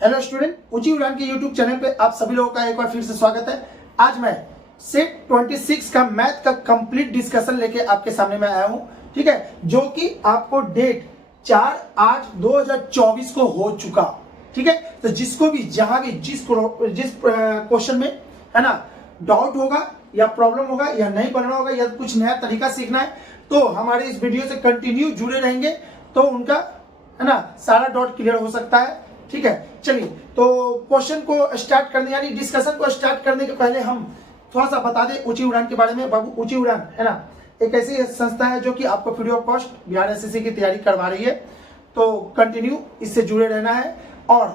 Hello student, ऊंची उड़ान के यूट्यूब चैनल पे आप सभी लोगों का एक बार फिर से स्वागत है। आज मैं सेट 26 का मैथ का कंप्लीट डिस्कशन लेके आपके सामने में आया हूं, ठीक है, जो कि आपको डेट 4/8/2024 को हो चुका, ठीक है। तो जिसको भी जहां भी जिस क्वेश्चन में है ना डाउट होगा या प्रॉब्लम होगा या नहीं बनना होगा या कुछ नया तरीका सीखना है, तो हमारे इस वीडियो से कंटिन्यू जुड़े रहेंगे तो उनका है ना सारा डाउट क्लियर हो सकता है, ठीक है। चलिए, तो क्वेश्चन को स्टार्ट करने यानी डिस्कशन को स्टार्ट करने के पहले हम थोड़ा सा बता दें ऊंची उड़ान के बारे में। बाबू, ऊंची उड़ान है ना एक ऐसी संस्था है जो कि आपको free of cost Bihar SSC की तैयारी करवा रही है, तो कंटिन्यू इससे जुड़े रहना है और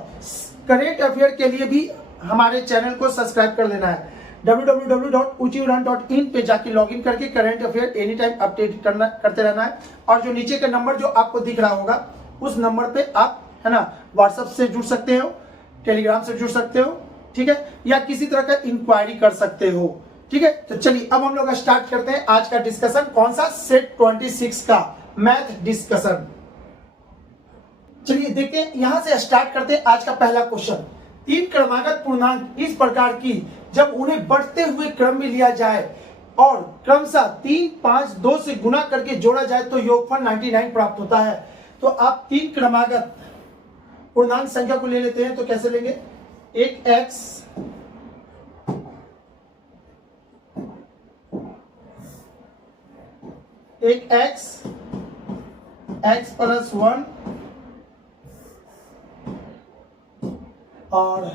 करेंट अफेयर के लिए भी हमारे चैनल को सब्सक्राइब कर लेना है। www.uchiudan.in पे जाके लॉगिन करके current affair any time update करते रहना है। और जो नीचे का नंबर जो आपको दिख रहा होगा उस नंबर पे आप है ना व्हाट्सएप से जुड़ सकते हो, टेलीग्राम से जुड़ सकते हो, ठीक है, या किसी तरह का इंक्वायरी कर सकते हो, ठीक है। तो चलिए अब हम लोग स्टार्ट करते हैं आज का डिस्कशन। कौन सा? सेट 26 का मैथ डिस्कशन। चलिए देखते हैं, यहां से स्टार्ट करते हैं आज का पहला क्वेश्चन। तीन क्रमागत पूर्णांक इस प्रकार की जब उन्हें बढ़ते हुए क्रम में लिया जाए और क्रमशः 3, 5, 2 से गुना करके जोड़ा जाए तो योगफल 99 प्राप्त होता है। तो आप तीन क्रमागत पूर्णांक संख्या को ले लेते हैं, तो कैसे लेंगे? एक x x प्लस 1 और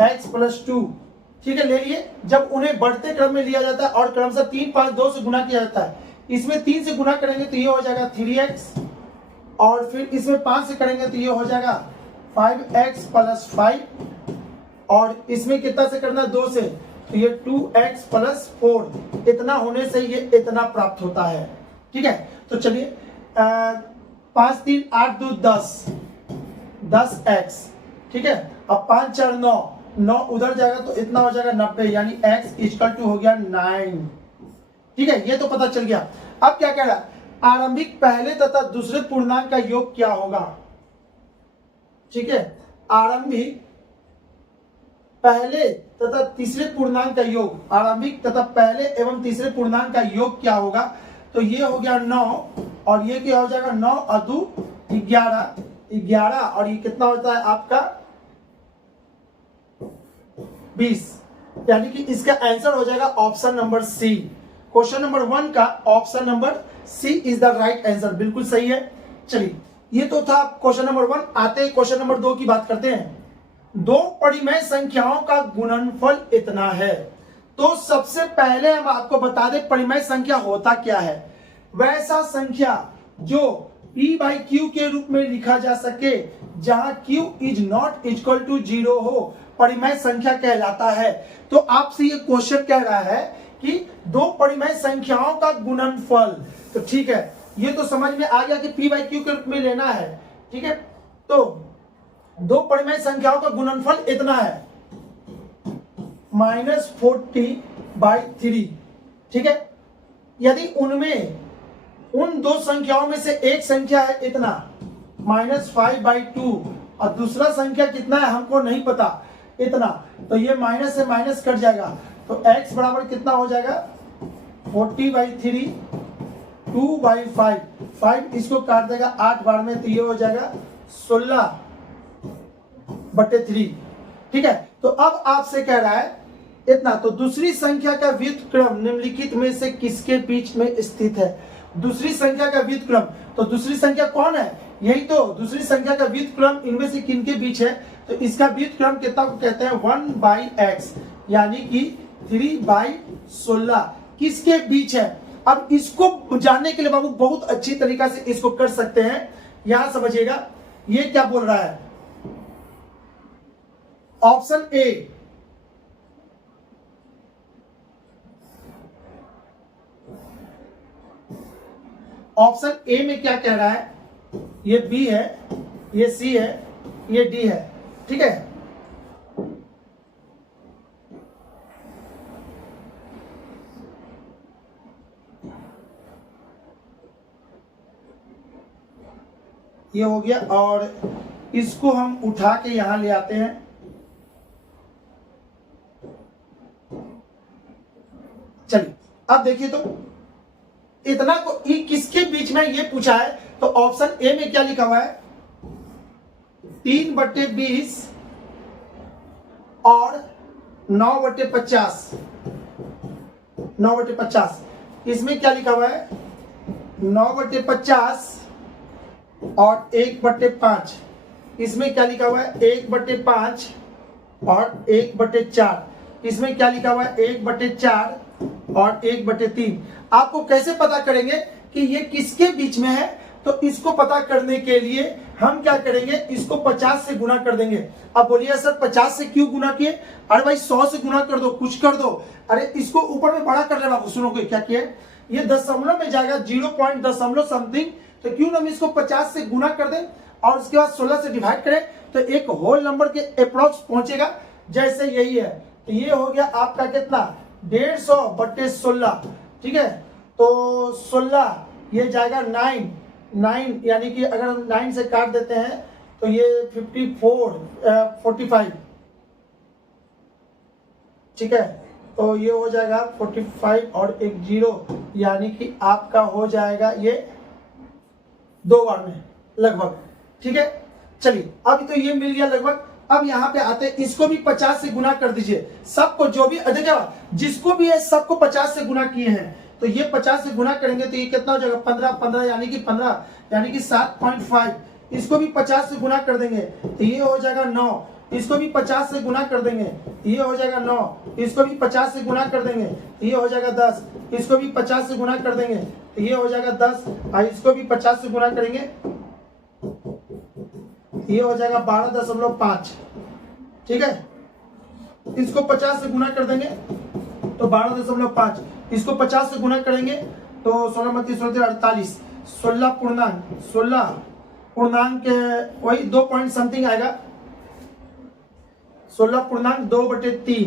x प्लस 2, ठीक है, ले लिए। जब उन्हें बढ़ते क्रम में लिया जाता है और क्रमशः 3, 5, 2 से गुना किया जाता है, इसमें 3 से गुना करेंगे तो ये हो जाएगा 3x और फिर इसमें 5 से करेंगे तो ये हो जाएगा 5x प्लस 5 और इसमें कितना से करना? 2 से, तो ये 2x प्लस 4। इतना होने से ये इतना प्राप्त होता है, ठीक है। तो चलिए 5, 3, 8, 2, 10x, ठीक है। अब 5, 4, 9 उधर जाएगा तो इतना हो जाएगा 90, यानी x इक्वल टू हो गया 9, ठीक है। ये तो पता चल गया। अब क्या कह रहा है? आरंभिक पहले तथा दूसरे पूर्णांक का योग क्या होगा, ठीक है। आरंभिक पहले तथा तीसरे पूर्णांक का योग, आरंभिक तथा पहले एवं तीसरे पूर्णांक का योग क्या होगा? तो ये हो गया 9 और ये क्या हो जाएगा? 9 और 2 11 और ये कितना होता है आपका 20, यानी कि इसका आंसर हो जाएगा option number C. Question number 1 का option number C is the right answer, बिल्कुल सही है। चलिए, ये तो था क्वेश्चन नंबर 1। आते हैं क्वेश्चन नंबर 2 की बात करते हैं। दो परिमेय संख्याओं का गुणनफल इतना है। तो सबसे पहले हम आपको बता दें परिमेय संख्या होता क्या है। वैसा संख्या जो p बाई क्यू के रूप में लिखा जा सके, जहां q is not equal to 0 हो, परिमेय संख्या कहलाता है। तो आपसे ये क्वेश्चन कह रहा है कि दो परिमेय संख्याओं का गुणनफल, तो ठीक है, ये तो समझ में आ गया कि p बाई क्यू के रूप में लेना है, ठीक है। तो दो परिमेय संख्याओं का गुणनफल इतना है -40/3, ठीक है। यदि उनमें उन दो संख्याओं में से एक संख्या है इतना -5/2 और दूसरा संख्या कितना है हमको नहीं पता इतना, तो ये माइनस से माइनस कट जाएगा, तो x बराबर कितना हो जाएगा? 40/3 2/5, 5 इसको काट देगा 8 बार में, तो ये हो जाएगा 16/3, ठीक है। तो अब आपसे कह रहा है इतना, तो दूसरी संख्या का व्युत्क्रम निम्नलिखित में से किसके बीच में स्थित है? दूसरी संख्या का व्युत्क्रम, तो दूसरी संख्या कौन है? यही तो दूसरी संख्या का व्युत्क्रम इनमें से किनके बीच है? तो इसका व्युत्क्रम कितना को कहते हैं? 1/x, यानी कि 3/16 किसके बीच है? अब इसको जानने के लिए बाबू बहुत अच्छी तरीका से इसको कर सकते हैं। यहां समझिएगा, ये क्या बोल रहा है? ऑप्शन ए, ऑप्शन ए में क्या कह रहा है? ये बी है, ये सी है, ये डी है, ठीक है। ये हो गया और इसको हम उठा के यहां ले आते हैं। चलिए अब देखिए तो इतना को किसके बीच में ये पूछा है, तो ऑप्शन ए में क्या लिखा हुआ है 3/20 और 9/50। 9/50 इसमें क्या लिखा हुआ है 9/50 और 1/5। इसमें क्या लिखा हुआ है 1/5 और 1/4। इसमें क्या लिखा हुआ है 1/4 और 1/3। आपको कैसे पता करेंगे कि ये किसके बीच में है, तो इसको पता करने के लिए हम क्या करेंगे, इसको 50 से गुना कर देंगे। अब बोलिए सर 50 से क्यों गुना किए, अरे भाई 100 से गुना कर दो, कुछ कर दो। अरे इसको ऊपर में बड़ा कर ले बाबू, सुनो क्या किया, ये दशमलव में जाएगा 0. समथिंग, तो क्यों हम इसको 50 से गुना कर दें और उसके बाद 16 से डिवाइड करें, तो एक होल नंबर के अप्रोक्स पहुंचेगा। जैसे यही है, तो ये हो गया आपका कितना 150/16, ठीक है। तो 16 ये जाएगा 9 यानी कि अगर हम 9 से काट देते हैं तो ये 45, ठीक है। तो ये हो जाएगा 45 और एक 0, यानी कि आपका हो जाएगा ये 2 बार में लगभग, ठीक है। चलिए अभी तो ये मिल गया लगभग। अब यहाँ पे आते हैं, इसको भी 50 से गुना कर दीजिए। सबको जो भी देखिए जिसको भी है सबको 50 से गुना किए हैं, तो ये 50 से गुना करेंगे तो ये कितना हो जाएगा 15 यानी कि 15 यानी कि 7.5। इसको भी 50 से गुना कर देंगे तो ये हो जाएगा 9। इसको भी 50 से गुना कर देंगे ये हो जाएगा 9। इसको भी 50 से गुना कर देंगे ये हो जाएगा 10। इसको भी 50 से गुना कर देंगे तो ये हो जाएगा 10। और इसको भी 50 से गुना करेंगे ये हो जाएगा 12.5, ठीक है। इसको 50 से गुना कर देंगे तो 12.5। इसको 50 से गुना करेंगे तो 16 पूर्णांक वही 2 पॉइंट समथिंग आएगा, 16.2/3।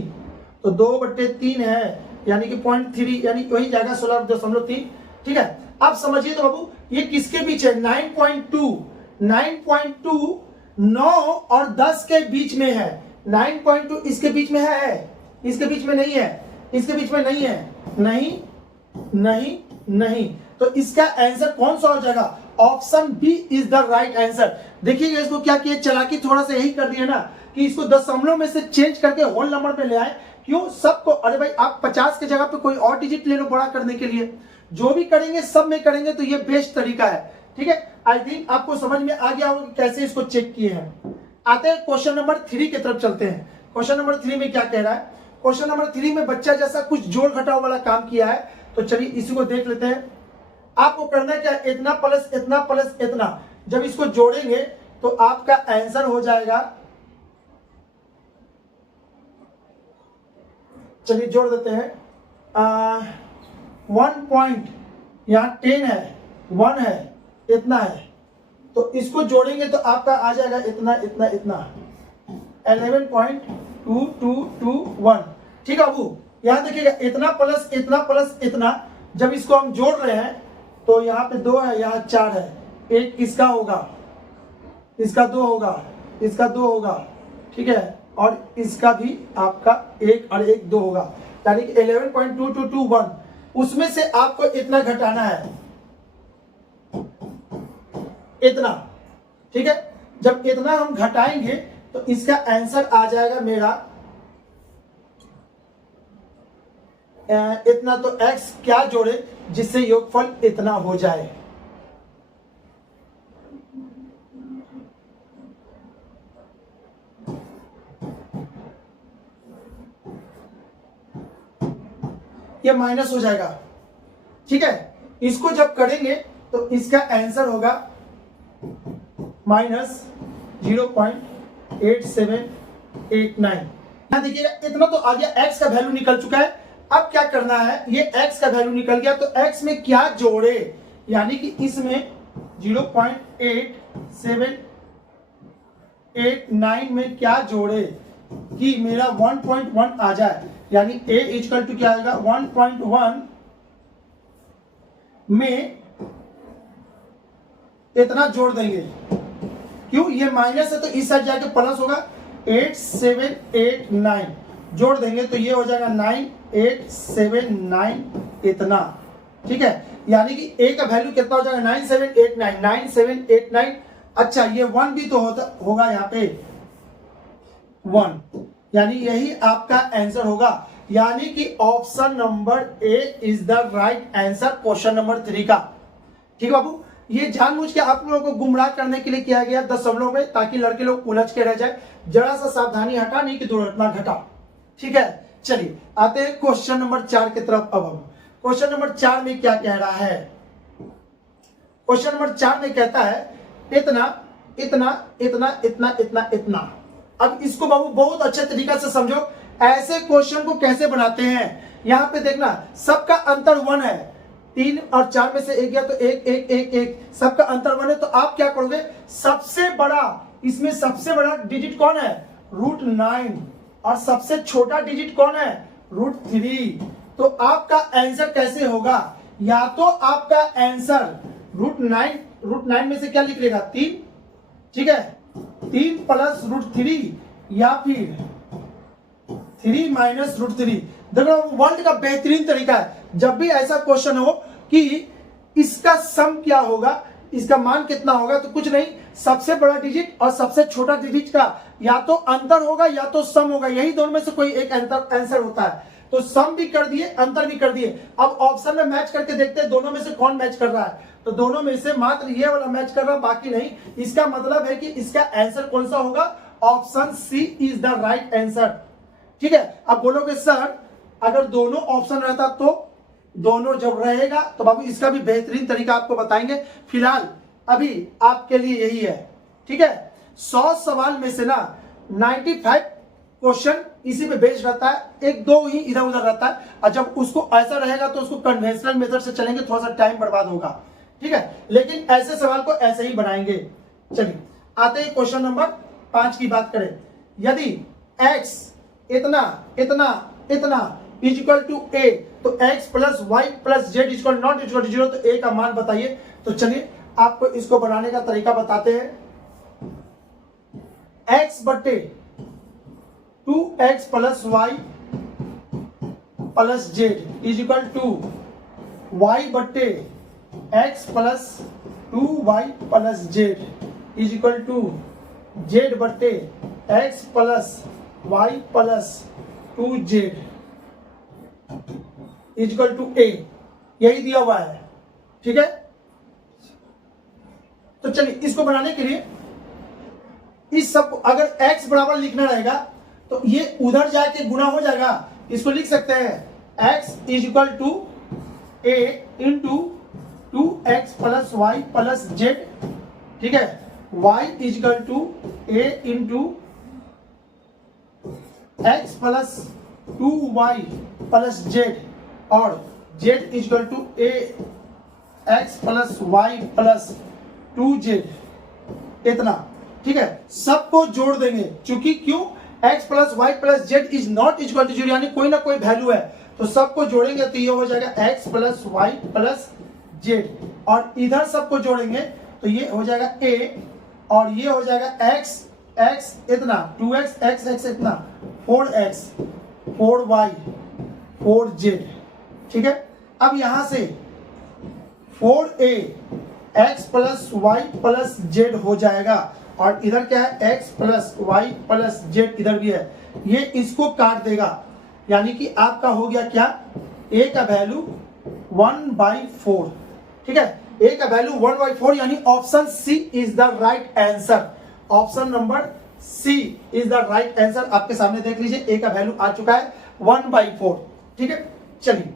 तो 2/3 है यानी कि 0.3 यानी वही जाएगा 16.3, ठीक है। आप समझिए तो बाबू ये किसके बीच है 9.2 9 और 10 के बीच में है। 9.2 इसके बीच में है, इसके बीच में नहीं है, इसके बीच में नहीं है, नहीं। तो इसका आंसर कौन सा हो जाएगा, option B is the right answer. देखिएगा इसको क्या किया, चालाकी थोड़ा सा यही कर दिया ना कि इसको दशमलव में से चेंज करके होल नंबर पे ले आए। क्यों सबको, अरे भाई आप 50 के जगह पे कोई और डिजिट ले लो बड़ा करने के लिए, जो भी करेंगे सब में करेंगे तो ये बेस्ट तरीका है, ठीक है। आई थिंक आपको समझ में आ गया होगा कैसे इसको चेक किए हैं। आते हैं क्वेश्चन नंबर 3 की तरफ चलते हैं। क्वेश्चन नंबर 3 में क्या कह रहा है, क्वेश्चन नंबर 3 में बच्चा जैसा कुछ जोड़ घटाव वाला काम किया है, तो चलिए इसी को देख लेते हैं। आपको करना क्या, इतना प्लस इतना प्लस इतना, जब इसको जोड़ेंगे तो आपका आंसर हो जाएगा, चलिए जोड़ देते हैं 1 पॉइंट, यहाँ 10 है 1 है इतना है, तो इसको जोड़ेंगे तो आपका आ जाएगा इतना 11.2221, ठीक है बाबू। यहां देखिएगा इतना प्लस इतना, जब इसको हम जोड़ रहे हैं तो यहाँ पे 2 है, यहाँ 4 है, एक इसका होगा, इसका 2 होगा, इसका 2 होगा, ठीक है, और इसका भी आपका 1 और 1 2 होगा, यानी कि 11.2221। उसमें से आपको इतना घटाना है, इतना, ठीक है। जब इतना हम घटाएंगे तो इसका आंसर आ जाएगा मेरा इतना। तो x क्या जोड़े जिससे योगफल इतना हो जाए, ये माइनस हो जाएगा, ठीक है। इसको जब करेंगे तो इसका आंसर होगा -0.8789। यहां देखिएगा इतना तो आ गया, x का वैल्यू निकल चुका है। अब क्या करना है, ये x का वैल्यू निकल गया तो x में क्या जोड़े, यानी कि इसमें 0.8789 में क्या जोड़े कि मेरा 1.1 आ जाए, यानी a इक्वल टू क्या आएगा 1.1 में इतना जोड़ देंगे क्यों, ये माइनस है तो इस साइड जाके प्लस होगा। 8 7 8 9 जोड़ देंगे तो ये हो जाएगा 9 8 7 9 इतना, ठीक है। यानी कि a का वैल्यू कितना हो जाएगा 9 7 8 9 9 7 8 9। अच्छा ये 1 भी तो होगा यहाँ पे 1, यानी यही आपका आंसर होगा। यानी कि option number A is the right answer question number 3 का। ठीक है बाबू, ये जानबूझ के आप लोगों को गुमराह करने के लिए किया गया दशमलव में, ताकि लड़के लोग उलझ के रह जाए। जरा सा सावधानी हटा, नहीं कि दुर्घटना घटा। ठीक है, चलिए आते हैं क्वेश्चन नंबर 4 की तरफ। अब हम क्वेश्चन नंबर 4 में क्या कह रहा है। क्वेश्चन नंबर 4 में कहता है इतना इतना इतना इतना इतना इतना। अब इसको बाबू बहुत अच्छे तरीका से समझो, ऐसे क्वेश्चन को कैसे बनाते हैं। यहां पे देखना सबका अंतर 1 है, 3 और 4 में से एक गया तो 1 1 1 1, सबका अंतर 1 है। तो आप क्या करोगे, सबसे बड़ा, इसमें सबसे बड़ा डिजिट कौन है, √9, और सबसे छोटा डिजिट कौन है, √3। तो आपका आंसर कैसे होगा, या तो आपका आंसर √9 में से क्या लिख लेगा 3, ठीक है, 3 प्लस √3, या फिर 3 माइनस √3। देखो वर्ल्ड का बेहतरीन तरीका है, जब भी ऐसा क्वेश्चन हो कि इसका सम क्या होगा, इसका मान कितना होगा, तो कुछ नहीं, सबसे बड़ा डिजिट और सबसे छोटा डिजिट का या तो अंतर होगा या तो सम होगा, यही दोनों में से कोई एक आंसर होता है। तो सम भी कर दिए, अंतर भी कर दिए। अब ऑप्शन में मैच करके देखते हैं दोनों में से कौन मैच कर रहा है। तो दोनों में से मात्र ये वाला मैच कर रहा है, बाकी नहीं। इसका मतलब है कि इसका आंसर कौन सा होगा, option C is the right answer. ठीक है, अब बोलोगे सर अगर दोनों ऑप्शन रहता तो, दोनों जब रहेगा तो बाबू इसका भी बेहतरीन तरीका आपको बताएंगे। फिलहाल अभी आपके लिए यही है। ठीक है, 100 सवाल में से ना 95 क्वेश्चन इसी पे बेस्ड रहता है, 1-2 ही इधर उधर रहता है। और जब उसको ऐसा रहेगा तो उसको कन्वेंशनल मेथड से चलेंगे, थोड़ा सा टाइम बर्बाद होगा। ठीक है, लेकिन ऐसे सवाल को ऐसे ही बनाएंगे। चलिए आते हैं क्वेश्चन नंबर 5 की बात करें। यदि x इतना इतना इतना इज इक्वल टू a, तो x plus Y plus Z is equal not is equal to 0, तो a का मान बताइए। तो चलिए आपको इसको बनाने का तरीका बताते हैं। x बट्टे 2x plus Y plus Z is equal to y बट्टे x plus 2y plus Z is equal to z बट्टे x plus y plus 2z is equal to a, यही दिया हुआ है। ठीक है, तो चलिए इसको बनाने के लिए इस सब अगर x बराबर लिखना रहेगा तो ये उधर जाके गुना हो जाएगा। इसको लिख सकते हैं x is equal to a into 2x plus Y plus Z. ठीक है, y is equal to a into x plus 2y plus Z, और z is equal to a x plus Y plus 2z इतना। ठीक है, सबको जोड़ देंगे, चूंकि क्यों x plus Y plus Z is not equal to 0, यानी कोई ना कोई वैल्यू है, तो सबको जोड़ेंगे तो ये हो जाएगा x plus Y plus Z, और इधर सबको जोड़ेंगे तो ये हो जाएगा a, और ये हो जाएगा x x इतना 2x x x इतना 4x 4y 4z। ठीक है, अब यहां से 4a x plus Y plus Z हो जाएगा, और इधर क्या है x plus Y plus Z इधर भी है, ये इसको काट देगा। यानी कि आपका हो गया क्या, a का वैल्यू 1/4। ठीक है, a का वैल्यू 1/4, यानी option C is the right answer. Option number C is the right answer. आपके सामने देख लीजिए a का वैल्यू आ चुका है 1/4। ठीक है, चलिए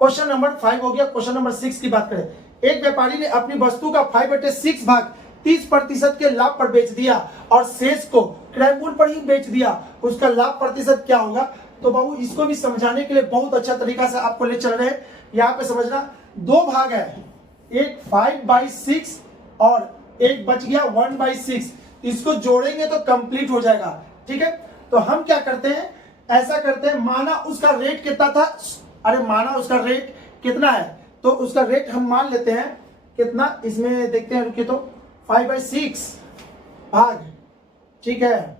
क्वेश्चन नंबर 5 हो गया। क्वेश्चन नंबर 6 की बात करें। एक व्यापारी ने अपनी वस्तु का 5/6 भाग 30% के लाभ पर बेच दिया और शेष को क्रय मूल्य पर ही बेच दिया, उसका लाभ प्रतिशत क्या होगा। तो बाबू इसको भी समझाने के लिए बहुत अच्छा तरीका से आपको ले चल रहे हैं। यहाँ पे समझना 2 भाग है, एक 5/6 और एक बच गया 1/6, इसको जोड़ेंगे तो कंप्लीट हो जाएगा। ठीक है, तो हम क्या करते हैं, ऐसा करते हैं, माना उसका रेट कितना था, अरे माना उसका रेट कितना है, तो उसका रेट हम मान लेते हैं कितना, इसमें देखते हैं, रुकिए, तो 5/6 भाग, ठीक है।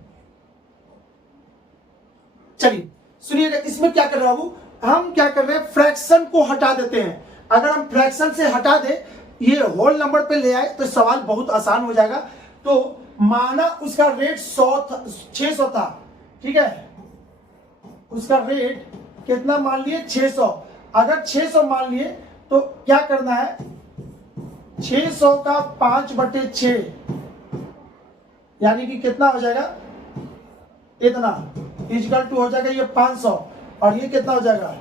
चलिए सुनिएगा, इसमें क्या कर रहे हैं बाबू, हम क्या कर रहे हैं, फ्रैक्शन को हटा देते हैं। अगर हम फ्रैक्शन से हटा दे, ये होल नंबर पे ले आए तो सवाल बहुत आसान हो जाएगा। तो माना उसका रेट 600 था, ठीक है, उसका रेट कितना मान लिए 600। अगर 600 मान लिए तो क्या करना है, 600 का 5/6 यानी कि कितना हो जाएगा, इतना इक्वल टू हो जाएगा ये 500, और ये कितना हो जाएगा,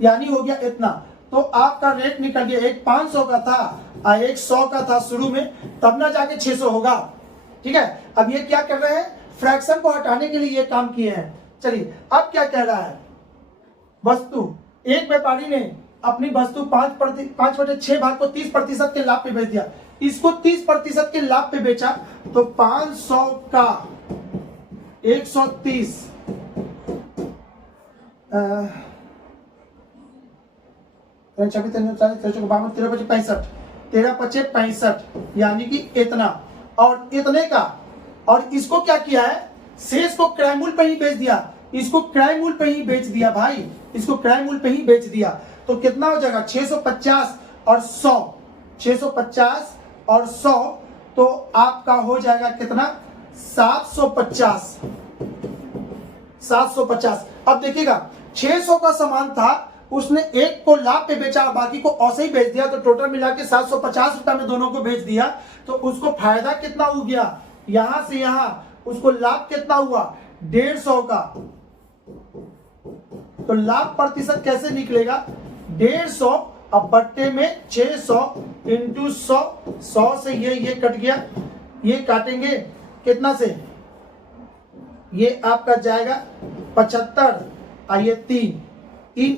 यानी हो गया इतना। तो आपका रेट निकल गया, एक 500 का था और एक 100 का था शुरू में, तब ना जाके 600 होगा, ठीक है। अब ये क्या कर रहे हैं, फ्रैक्शन को हटाने के लिए ये काम किए हैं। चलिए अब क्या कह रहा है, वस्तु, एक व्यापारी ने अपनी वस्तु 5/6 भाग को 30% के लाभ पे बेच दिया। इसको 30% के लाभ पे बेचा तो 500 का 130 65 यानी कि इतना, और इतने का, और इसको क्या किया है, शेष को क्रय मूल्य पे ही बेच दिया, इसको क्रय मूल्य पे ही बेच दिया भाई, इसको क्रय मूल्य पे ही बेच दिया। तो कितना हो जाएगा, 650 और 100, 650 और 100, तो आपका हो जाएगा कितना, 750। 750। अब देखिएगा 600 का सामान था, उसने एक को लाभ पे बेचा, बाकी को ऐसे ही बेच दिया, तो टोटल मिला के 750 रुपए में दोनों को बेच दिया। तो उसको फायदा कितना हो गया, यहां से यहां उसको लाभ कितना हुआ, 150 का। तो लाभ प्रतिशत कैसे निकलेगा, 150 अब बट्टे में 600 इंटू 100, 100 से ये कट गया, ये काटेंगे कितना से, ये आपका जाएगा 75 और ये 3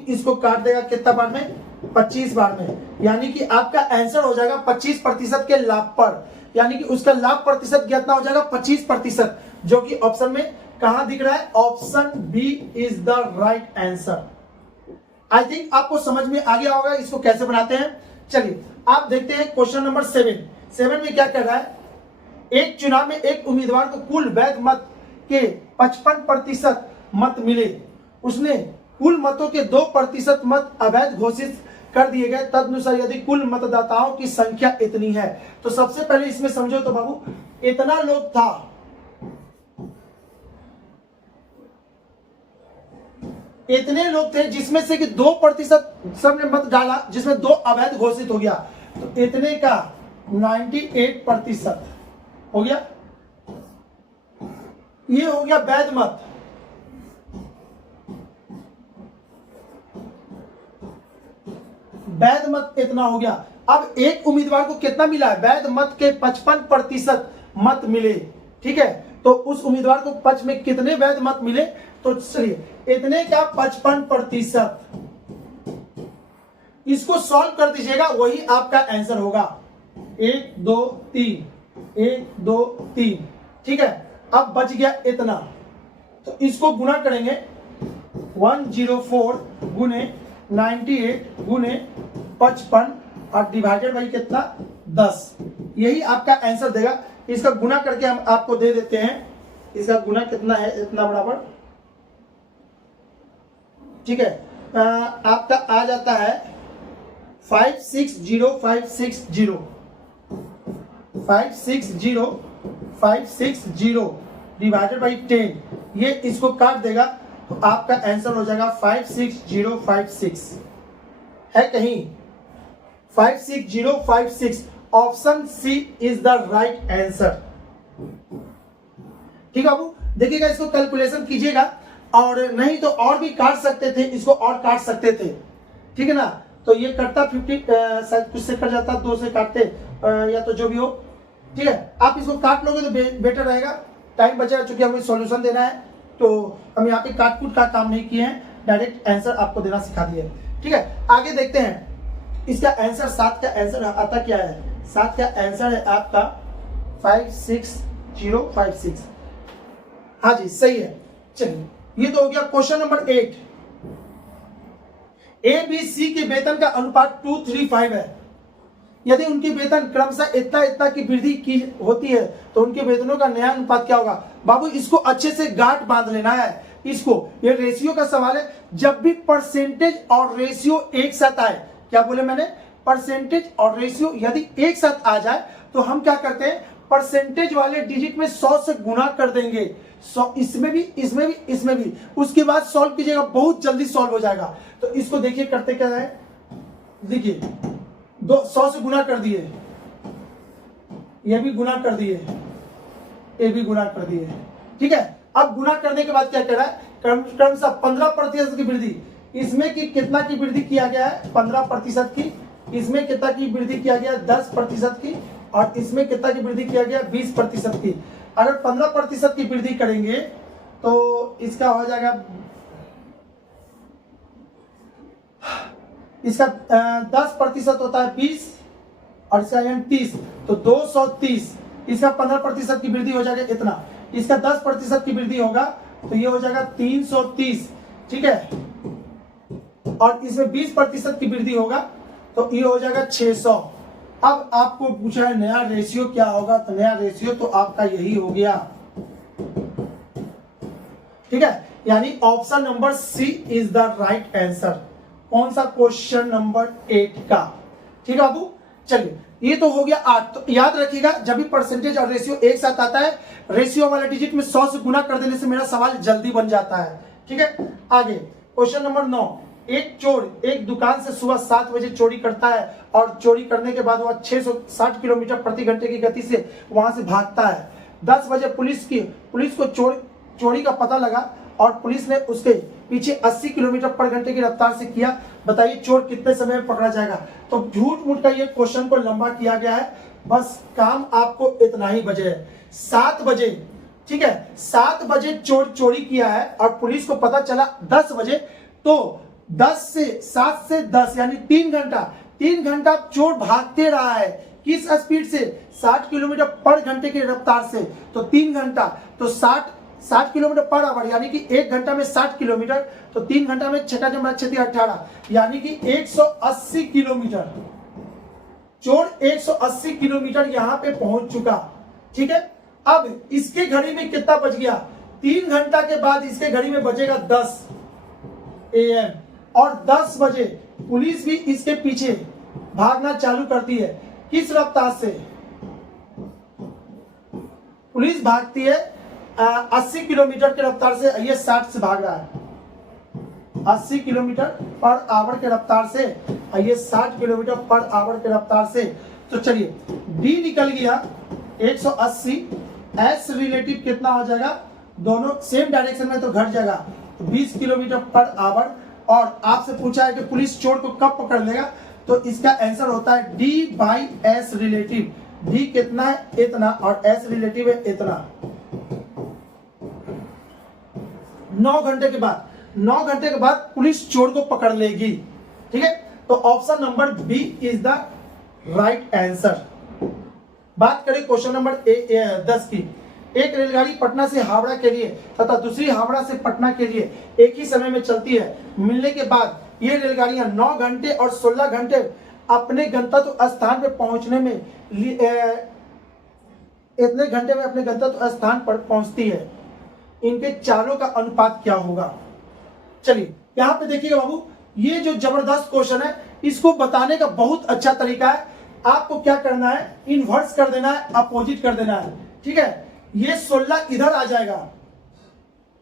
इसको काट देगा कितना बार में, 25 बार में, यानी कि आपका आंसर हो जाएगा 25% के लाभ पर, यानी कि उसका लाभ प्रतिशत कितना हो जाएगा 25%, जो कि ऑप्शन में कहां दिख रहा है, option B is the right answer. I think आपको समझ में आ गया होगा इसको कैसे बनाते हैं। चलिए आप देखते हैं क्वेश्चन नंबर 7 में क्या कर रहा है, एक चुनाव में एक उम्मीदवार को कुल वैध मत के 55% मत मिले, उसने कुल मतों के 2% मत अवैध घोषित कर दिए गए, तदनुसार यदि कुल मतदाताओं की संख्या इतनी है। तो सबसे पहले इसमें समझो तो बाबू, इतना लोग था, इतने लोग थे जिसमें से कि 2% सबने मत डाला, जिसमें 2 अवैध घोषित हो गया, तो इतने का 98% हो गया, ये हो गया वैध मत। वैध मत इतना हो गया। अब एक उम्मीदवार को कितना मिला है, वैध मत के 55% मत मिले, ठीक है। तो उस उम्मीदवार को पक्ष में कितने वैध मत मिले, तो चलिए इतने का 55%, इसको सॉल्व कर दीजिएगा, वही आपका आंसर होगा। 1 2 3 1 2 3, ठीक है। अब बच गया इतना, तो इसको गुना करेंगे, 104 गुने 98 गुने 55 और डिवाइडेड बाई कितना 10, यही आपका आंसर देगा। इसका गुना करके हम आपको दे देते हैं, इसका गुना कितना है, इतना बराबर, ठीक है। आपका आ जाता है 560560 560 डिवाइडेड बाई 10, ये इसको काट देगा तो आपका आंसर हो जाएगा 56056, है कहीं 56056, option C is the right answer. ठीक है बाबू, देखिएगा इसको कैलकुलेशन कीजिएगा, और नहीं तो और भी काट सकते थे, इसको और काट सकते थे, ठीक है ना। तो ये कटता 50 शायद कुछ से कट जाता, 2 से काटते या तो जो भी हो, ठीक है। आप इसको काट लोगे तो बेटर रहेगा, टाइम बचेगा, चूंकि हमें सॉल्यूशन देना है तो हम यहाँ पे काट कूट का काम नहीं किए हैं, डायरेक्ट आंसर आपको देना सिखा दिए, ठीक है। आगे देखते हैं इसका आंसर, 7 का आंसर आता क्या है, 7 का आंसर है आपका 56056। हाँ जी सही है। चलिए ये तो हो गया question number 8। A B C के वेतन का अनुपात 2:3:5 है। यदि उनकी वेतन क्रमशः इतना इतना की वृद्धि की होती है तो उनके वेतनों का नया अनुपात क्या होगा। बाबू इसको अच्छे से गांठ बांध लेना है इसको, ये रेशियो का सवाल है। जब भी परसेंटेज और रेशियो एक साथ आए, क्या बोले मैंने, परसेंटेज और रेशियो यदि एक साथ आ जाए तो हम क्या करते हैं, परसेंटेज वाले डिजिट में 100 से गुना कर देंगे, 100 इसमें भी इसमें भी इसमें भी, उसके बाद सॉल्व कीजिएगा, बहुत जल्दी सॉल्व हो जाएगा। तो इसको देखिए करते क्या है, देखिए 100 से गुना कर दिए, ये भी गुना कर दिए, ये भी गुना कर दिए, ठीक है। अब गुना करने के बाद क्या कह रहा है, क्रमशः 15% की वृद्धि, इसमें की कितना की वृद्धि किया गया है, 15% की, इसमें कितना की वृद्धि किया गया, 10% की, और इसमें कितना की वृद्धि किया गया, 20% की। अगर 15% की वृद्धि करेंगे तो इसका हो जाएगा, इसका 10% होता है 20 और इसका 30, तो 230, इसका 15% की वृद्धि हो जाएगा इतना, इसका 10% की वृद्धि होगा तो ये हो जाएगा 330, ठीक है, और इसमें 20% की वृद्धि होगा तो ये हो जाएगा 600। अब आपको पूछा है नया रेशियो क्या होगा, तो नया रेशियो तो आपका यही हो गया, ठीक है, यानी option number C is the right answer. कौन सा, क्वेश्चन नंबर 8 का, ठीक है बाबू। चलिए ये तो हो गया 8। तो याद रखिएगा जब भी परसेंटेज और रेशियो एक साथ आता है, रेशियो वाले डिजिट में 100 से गुना कर देने से मेरा सवाल जल्दी बन जाता है, ठीक है। आगे क्वेश्चन नंबर 9, एक चोर एक दुकान से सुबह 7 बजे चोरी करता है और चोरी करने के बाद वह 660 किलोमीटर प्रति घंटे की गति से वहां से भागता है। 10 बजे पुलिस को चोरी का पता लगा और पुलिस ने उसके पीछे 80 किलोमीटर पर घंटे की रफ्तार से किया। बताइए चोर कितने समय में पकड़ा जाएगा। तो झूठ मूठ का ये क्वेश्चन को लंबा किया गया है, बस काम आपको इतना ही बचे है। 7 बजे, ठीक है, 7 बजे चोर चोरी किया है और पुलिस को पता चला 10 बजे, तो 7 से 10 यानी 3 घंटा चोर भागते रहा है। किस स्पीड से, 60 किलोमीटर पर घंटे की रफ्तार से। तो 3 घंटा, तो 60 किलोमीटर पर आवर, यानी कि 1 घंटा में 60 किलोमीटर, तो 3 घंटा में 6 18, यानी कि 180 किलोमीटर। चोर 180 किलोमीटर यहां पे पहुंच चुका, ठीक है। अब इसके घड़ी में कितना बज गया, 3 घंटा के बाद इसके घड़ी में बजेगा 10 AM, और 10 बजे पुलिस भी इसके पीछे भागना चालू करती है। किस रफ्तार से पुलिस भागती है, 80 किलोमीटर की रफ्तार से, ये 60 से भाग रहा है, 80 किलोमीटर पर आवर के रफ्तार से, ये 60 किलोमीटर पर आवर के रफ्तार से। तो चलिए डी निकल गया 180, एस रिलेटिव कितना हो जाएगा, दोनों सेम डायरेक्शन में तो घट जाएगा, तो 20 किलोमीटर पर आवर। और आपसे पूछा है कि पुलिस चोर को कब पकड़ लेगा, तो इसका आंसर होता है D by S relative. D कितना है, इतना, और एस रिलेटिव है इतना। 9 घंटे के बाद पुलिस चोर को पकड़ लेगी, ठीक है। तो option number B is the right answer. बात करें क्वेश्चन नंबर 10 की। एक रेलगाड़ी पटना से हावड़ा के लिए तथा दूसरी हावड़ा से पटना के लिए एक ही समय में चलती है। मिलने के बाद ये रेलगाड़ियां 9 घंटे और 16 घंटे अपने गंतव्य स्थान पर पहुंचने में इतने घंटे में अपने गंतव्य स्थान पर पहुंचती है। इनके चालों का अनुपात क्या होगा। चलिए यहाँ पे देखिएगा बाबू, ये जो जबरदस्त क्वेश्चन है, इसको बताने का बहुत अच्छा तरीका है। आपको क्या करना है, इन्वर्स कर देना है, अपोजिट कर देना है, ठीक है। ये 16 इधर आ जाएगा,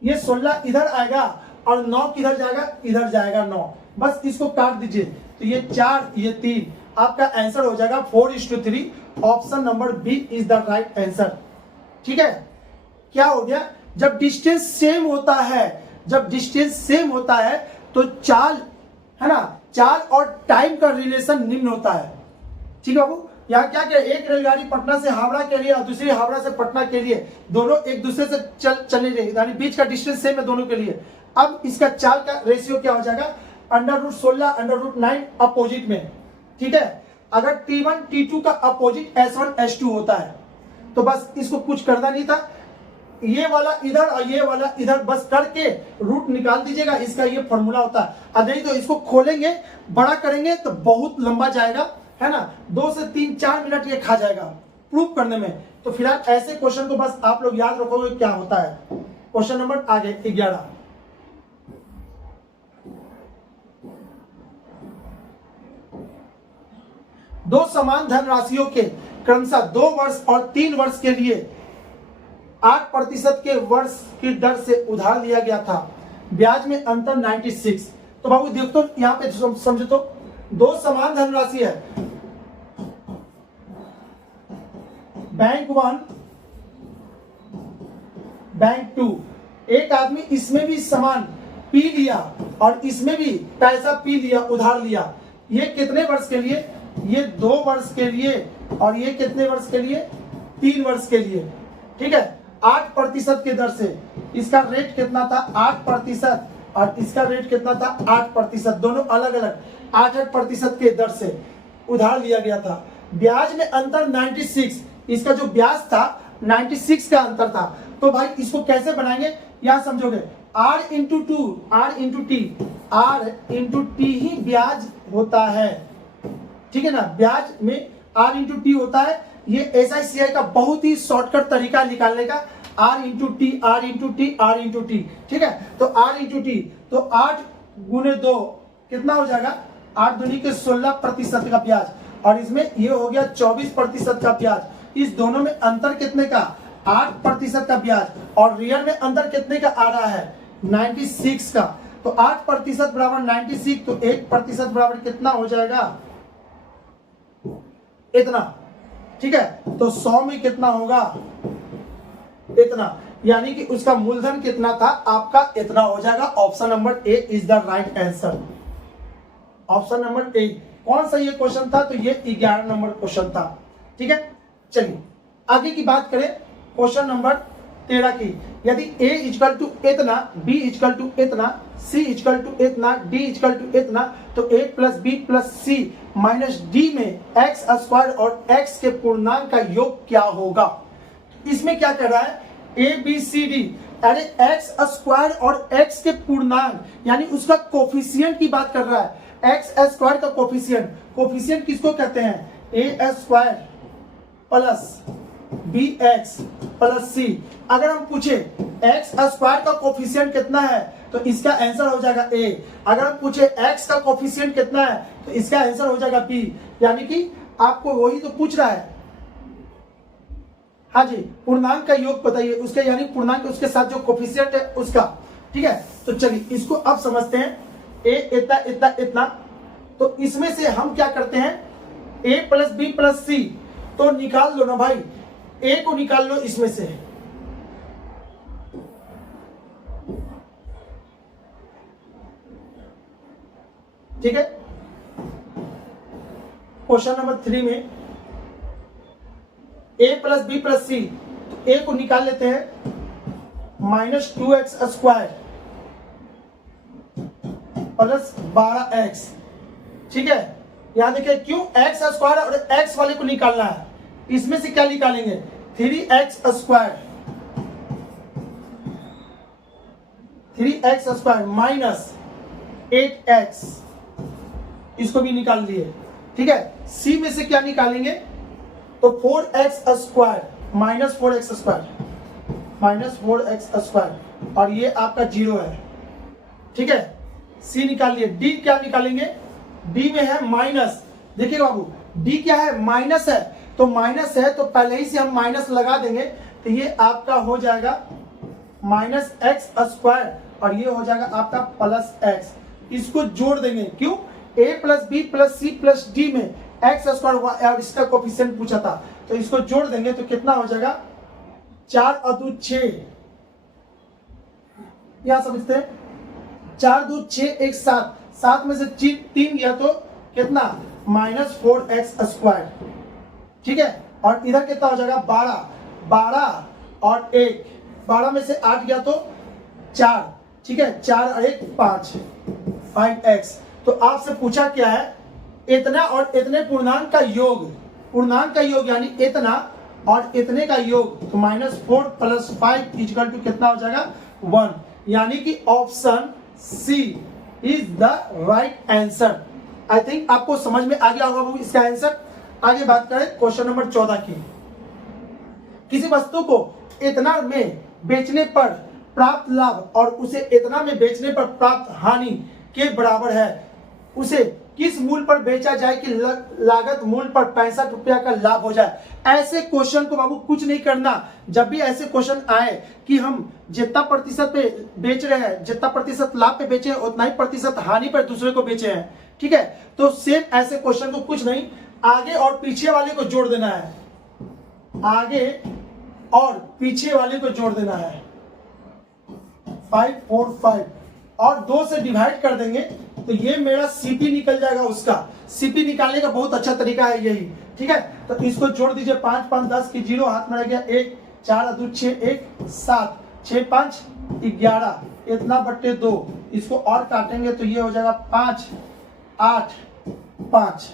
ये 16 इधर आएगा, और 9 किधर जाएगा, इधर जाएगा 9। बस इसको काट दीजिए, तो ये 4 ये 3, आपका आंसर हो जाएगा 4:3। Option number B is the right answer, ठीक है। क्या हो गया, जब डिस्टेंस सेम होता है, तो चाल है ना, चाल और टाइम का रिलेशन निम्न होता है, ठीक है बाबू। यहाँ क्या किया, एक रेलगाड़ी पटना से हावड़ा के लिए और दूसरी हावड़ा से पटना के लिए, दोनों एक दूसरे से चले रहे, यानी बीच का डिस्टेंस सेम है दोनों के लिए। अब इसका चाल का रेशियो क्या हो जाएगा, √16 √9 अपोजिट में, ठीक है। अगर T1 T2 का अपोजिट S1 S2 होता है, तो बस इसको कुछ करना नहीं था, ये वाला इधर और ये वाला इधर, बस करके रूट निकाल दीजिएगा, इसका ये फॉर्मूला होता है। नहीं तो इसको खोलेंगे, बड़ा करेंगे तो बहुत लंबा जाएगा, है ना, 2 से 3-4 मिनट ये खा जाएगा प्रूव करने में। तो फिलहाल ऐसे क्वेश्चन को बस आप लोग याद रखोगे क्या होता है। क्वेश्चन नंबर आगे 11, दो समान धनराशियों के क्रमशः 2 वर्ष और 3 वर्ष के लिए 8% के वर्ष की दर से उधार लिया गया था, ब्याज में अंतर 96। तो बाबू देख तो यहां पे समझो तो, दो समान धनराशि है, बैंक 1 बैंक 2, एक आदमी इसमें भी सामान पी लिया और इसमें भी पैसा पी लिया, उधार लिया। ये कितने वर्ष के लिए, ये 2 वर्ष के लिए और ये कितने वर्ष के लिए, 3 वर्ष के लिए। ठीक है, 8% के दर से, इसका रेट कितना था 8% और इसका रेट कितना था 8%, दोनों अलग अलग 8% के दर से उधार लिया गया था। ब्याज में अंतर 96, इसका जो ब्याज था 96 का अंतर था। तो भाई इसको कैसे बनाएंगे, यहां समझोगे, R इंटू टी ही ब्याज होता है। ठीक है ना, ब्याज में R इंटू टी होता है। ये SICI का बहुत ही शॉर्टकट तरीका निकालने का, R इंटू टी। ठीक है, तो R इंटू टी, तो 8 गुने 2 कितना हो जाएगा, 8 दूनी के 16% का ब्याज, और इसमें ये हो गया 24% का ब्याज। इस दोनों में अंतर कितने का, 8% का ब्याज, और रियल में अंतर कितने का आ रहा है, 96 का। तो 8% बराबर 96, तो 1% बराबर कितना हो जाएगा, इतना। ठीक है, तो 100 में कितना होगा, इतना, यानी कि उसका मूलधन कितना था आपका, इतना हो जाएगा। Option number A is the right answer. Option number A. कौन सा ये क्वेश्चन था, तो ये 11 नंबर क्वेश्चन था। ठीक है, चलिए आगे की बात करें क्वेश्चन नंबर 13 की। यदि a इक्वल टू इतना, b इक्वल टू इतना, c इक्वल टू इतना, d इक्वल टू इतना, तो a plus b plus c minus d में x स्क्वायर और x के पूर्णांक का योग क्या होगा। इसमें क्या कर रहा है, a b c d, अरे x स्क्वायर और x के पूर्णांक यानी उसका कोफिशिएंट की बात कर रहा है। x स्क्वायर का कोफिशिएंट किसको कहते हैं, a square plus bx plus c। अगर हम पूछे x स्क्वायर का कोफिशिएंट कितना है, तो इसका आंसर हो जाएगा a। अगर हम पूछे x का कोफिशिएंट कितना है, तो इसका आंसर हो जाएगा b। यानी कि आपको वही तो पूछ रहा है। हाँ जी, पूर्णांक का योग बताइए उसके, यानी पूर्णांक उसके साथ जो कोफिशिएंट है उसका। ठीक है, तो चलिए इसको अब समझते हैं। a इतना इतना इतना, तो इसमें से हम क्या करते हैं, a प्लस बी प्लस सी, तो निकाल लो ना भाई, a को निकाल लो इसमें से। ठीक है, क्वेश्चन नंबर 3 में a प्लस बी प्लस सी, तो a को निकाल लेते हैं, minus 2x square plus 12x। ठीक है, यहां देखिए क्यों, x स्क्वायर और x वाले को निकालना है। इसमें से क्या निकालेंगे, 3x स्क्वायर माइनस 8x, इसको भी निकाल लिए। ठीक है, c में से क्या निकालेंगे, तो 4x square minus 4x square, और ये आपका 0 है। ठीक है, c निकाल लिए। d क्या निकालेंगे, d में है माइनस, देखिए बाबू d क्या है, माइनस है, तो माइनस है तो पहले ही से हम माइनस लगा देंगे, तो ये आपका हो जाएगा माइनस एक्स स्क्वायर और ये हो जाएगा आपका प्लस एक्स। इसको जोड़ देंगे, क्यों, a plus B plus C plus D में एक्स स्क्वायर हुआ और इसका कोफिशिएंट पूछा था, तो इसको जोड़ देंगे तो कितना हो जाएगा, 4 और 2 6। यहां समझते हैं, 4 2 6 1 7, 7 में से 3 गया तो कितना, माइनस 4x स्क्वायर। ठीक है, और इधर कितना हो जाएगा, 12 और 1, 12 में से 8 गया तो 4। ठीक है, 4 और 1 5x। तो आपसे पूछा क्या है, इतना और इतने पूर्णांक का योग यानी इतना और इतने का योग, तो -4 + 5 इक्वल टू कितना हो जाएगा, 1। यानी कि option C is the right answer. I think आपको समझ में आ गया होगा वो इसका आंसर। आगे बात करें क्वेश्चन नंबर 14 की। किसी वस्तु को इतना में बेचने पर प्राप्त लाभ और उसे इतना में बेचने पर प्राप्त हानि के बराबर है, उसे किस मूल्य पर बेचा जाए कि लागत मूल्य पर 65 रुपया का लाभ हो जाए। ऐसे क्वेश्चन को बाबू कुछ नहीं करना। जब भी ऐसे क्वेश्चन आए कि हम जितना प्रतिशत पे बेच रहे हैं, जितना प्रतिशत लाभ पे बेचे हैं, उतना ही प्रतिशत हानि पर दूसरे को बेचे हैं, ठीक है, तो सेम ऐसे क्वेश्चन को कुछ नहीं, आगे और पीछे वाले को जोड़ देना है, आगे और पीछे वाले को जोड़ देना है। 5 4 5 और 2 से डिवाइड कर देंगे तो ये मेरा सीपी निकल जाएगा। उसका सीपी निकालने का बहुत अच्छा तरीका है यही, ठीक है। तो इसको जोड़ दीजिए, 5 5 10 की 0 हाथ में रह गया, 1 4 2 6 1 7 6 5 11 इतना बट्टे 2, इसको और काटेंगे तो ये हो जाएगा 5 8 5,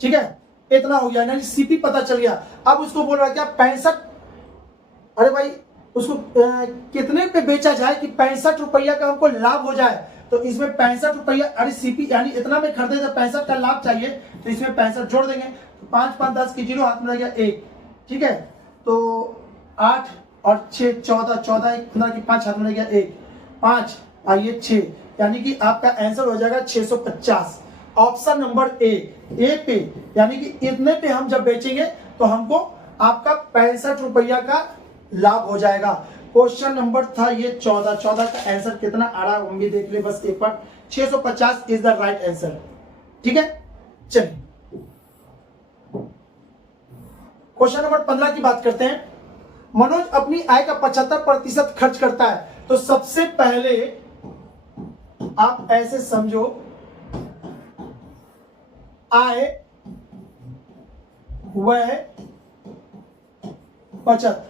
ठीक है, इतना हो गया, यानी सीपी पता चल गया। अब उसको बोल रहा है क्या 65, अरे भाई उसको कितने पे बेचा जाए कि 65 रुपया का हमको लाभ हो जाए। तो इसमें 65 रुपया, अरे सीपी यानी इतना में खरीदे तो 65 का लाभ चाहिए, तो इसमें 65 जोड़ देंगे। तो 5 5 10 की 0 हाथ में रह गया 1, ठीक है, तो 8 और 6 14 14 15 की 5 हाथ में रह गया 1 5 आइए 6, यानी कि आपका आंसर हो जाएगा 650। ऑप्शन नंबर ए पे, यानी कि इतने पे हम जब बेचेंगे तो हमको आपका 65 रुपया का लाभ हो जाएगा। क्वेश्चन नंबर था ये 14 का आंसर कितना आ रहा है हम भी देख ले बस एक बार। 650 इज द राइट आंसर, ठीक है। चलिए क्वेश्चन नंबर 15 की बात करते हैं। मनोज अपनी आय का 75% खर्च करता है, तो सबसे पहले आप ऐसे समझो, आय वह बचत।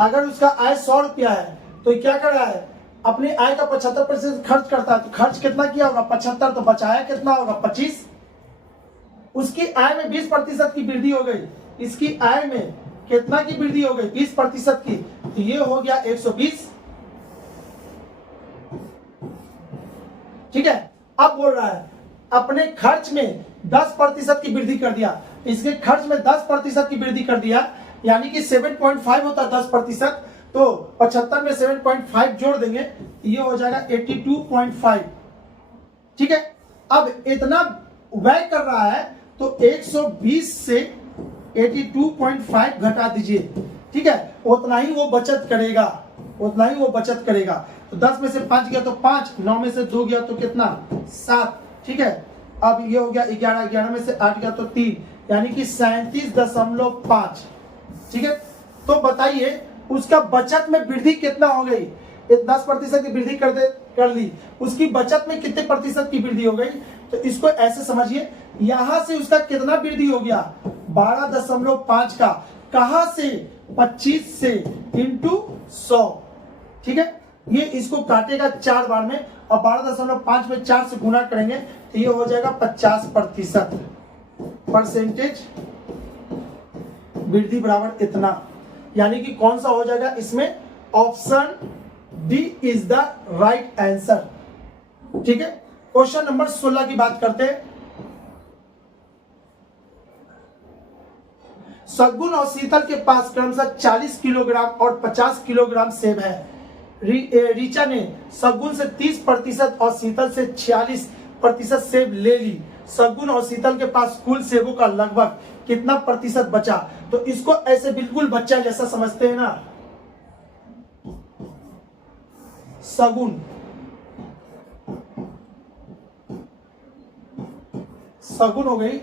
अगर उसका आय 100 रुपया है तो क्या कर रहा है, अपने आय का 75% खर्च करता है, तो खर्च कितना किया होगा 75, तो बचाया कितना होगा 25। उसकी आय में 20% की वृद्धि हो गई, इसकी आय में कितना की वृद्धि हो गई 20% की, तो ये हो गया 120, ठीक है। अब बोल रहा है अपने खर्च में 10% की वृद्धि कर दिया, इसके खर्च में 10% की वृद्धि कर दिया, यानी कि 7.5 होता है 10%, तो 75 में 7.5 जोड़ देंगे, ये हो जाएगा 82.5, ठीक है। अब इतना व्यय कर रहा है तो 120 से 82.5 घटा दीजिए, ठीक है, उतना ही वो बचत करेगा, उतना ही वो बचत करेगा। तो 10 में से 5 गया तो 5, 9 में से 2 गया तो कितना 7, ठीक है। अब ये हो गया 11, 11 में से 8 गया तो 3, यानी कि 37.5, ठीक है। तो बताइए उसका बचत में वृद्धि कितना हो गई, 10% की वृद्धि कर ली, उसकी बचत में कितने प्रतिशत की वृद्धि हो गई। तो इसको ऐसे समझिए, यहां से उसका कितना वृद्धि हो गया 12.5 का, कहां से 25 से इंटू 100, ठीक है। ये इसको काटेगा 4 बार में और 12.5 में 4 से गुना करेंगे तो ये हो जाएगा 50%, परसेंटेज वृद्धि बराबर इतना, यानी कि कौन सा हो जाएगा इसमें, option D is the right answer, ठीक है। क्वेश्चन नंबर 16 की बात करते हैं। सद्गुण और शीतल के पास क्रमशः 40 किलोग्राम और 50 किलोग्राम सेब है। रीचा ने सद्गुण से 30% और शीतल से 46% सेब ले ली। सद्गुण और शीतल के पास कुल सेबों का लगभग कितना प्रतिशत बचा। तो इसको ऐसे बिल्कुल बच्चा जैसा समझते हैं ना, सगुन सगुन हो गई,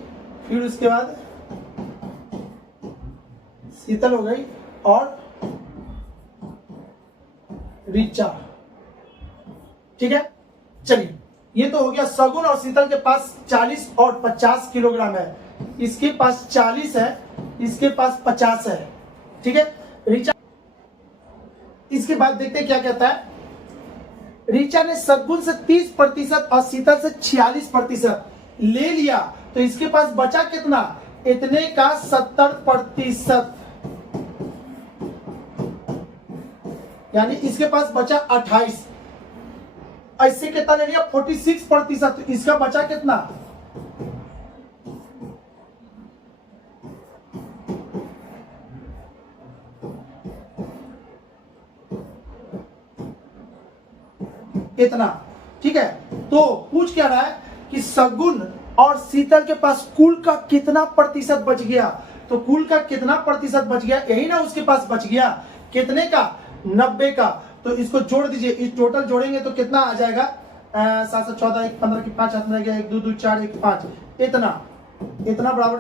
फिर उसके बाद शीतल हो गई और ऋचा, ठीक है। चलिए ये तो हो गया, सगुन और शीतल के पास 40 और 50 किलोग्राम है, इसके पास 40 है, इसके पास 50 है, ठीक है। ऋचा, इसके बाद देखते हैं क्या कहता है। ऋचा ने सद्गुण से 30% और शीतल से 46% ले लिया, तो इसके पास बचा कितना, इतने का 70%, यानी इसके पास बचा 28। ऐसे कितना ले लिया 46%, तो इसका बचा कितना इतना। ठीक है, तो पूछ क्या रहा है कि सगुन और शीतल के पास कुल का कितना प्रतिशत बच गया। तो कुल का कितना प्रतिशत बच गया, यही ना उसके पास बच गया, कितने का, 90 का। तो इसको जोड़ दीजिए, इस टोटल जोड़ेंगे तो कितना आ जाएगा, 7 7 14 1 15 की 5 हाथ में गया, 1 2 2 4 1 5, इतना बराबर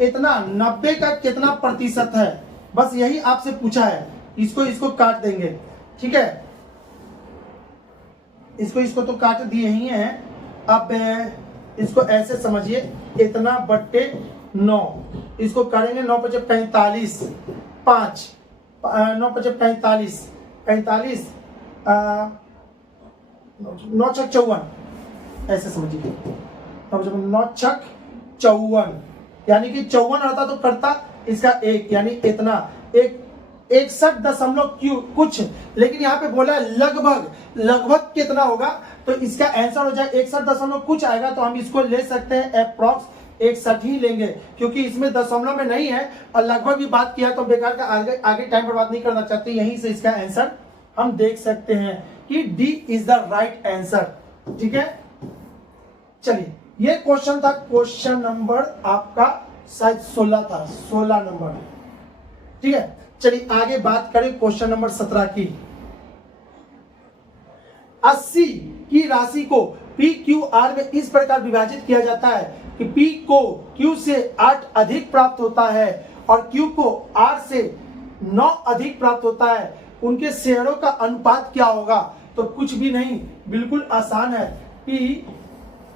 इतना 90 का कितना प्रतिशत है, बस यही आपसे पूछा है। इसको काट देंगे। ठीक है, इसको तो काट दिए ही हैं। अब इसको ऐसे समझिए, इतना बट्टे 9, इसको करेंगे 9 पचे 45, 5 9 पचे 45, 45 9 छक 54, ऐसे समझिए, 9 छक 54, यानी कि 54 आता तो करता इसका 1, यानी इतना 61 कुछ, लेकिन यहाँ पे बोला है लगभग कितना होगा, तो इसका आंसर हो जाए 61 कुछ आएगा। तो हम इसको ले सकते हैं अप्रॉक्स 61 ही लेंगे, क्योंकि इसमें दशमलव में नहीं है और लगभग भी बात किया तो बेकार का आगे टाइम बर्बाद नहीं करना चाहते। यहीं से इसका आंसर हम देख सकते हैं कि D is the right answer. ठीक है, चलिए ये क्वेश्चन था, क्वेश्चन नंबर आपका शायद 16 था, 16 नंबर। ठीक है, चलिए आगे बात करें क्वेश्चन नंबर 17 की। 80 की राशि को पी क्यू आर में इस प्रकार विभाजित किया जाता है कि P को Q से 8 अधिक प्राप्त होता है और Q को R से 9 अधिक प्राप्त होता है, उनके शेयरों का अनुपात क्या होगा। तो कुछ भी नहीं, बिल्कुल आसान है, P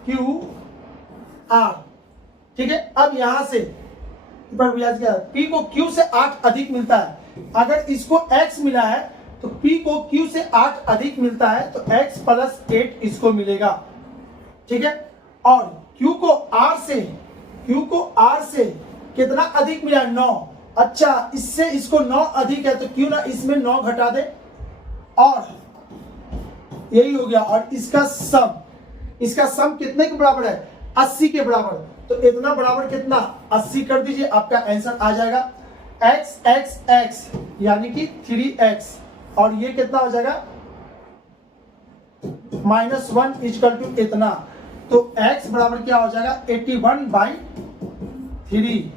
Q R। ठीक है, अब यहां से P को Q से 8 अधिक मिलता है, अगर इसको X मिला है तो P को Q से 8 अधिक मिलता है तो X प्लस 8 इसको मिलेगा। ठीक है, और Q को R से कितना अधिक मिला, 9। अच्छा, इससे इसको 9 अधिक है तो क्यों ना इसमें 9 घटा दे, और यही हो गया। और इसका सम कितने के बराबर है, 80 के बराबर। तो इतना बराबर कितना, 80 कर दीजिए, आपका आंसर आ जाएगा x यानी कि 3x, और ये कितना हो जाएगा -1 इक्वल टू इतना। तो x बराबर क्या हो जाएगा 81/3,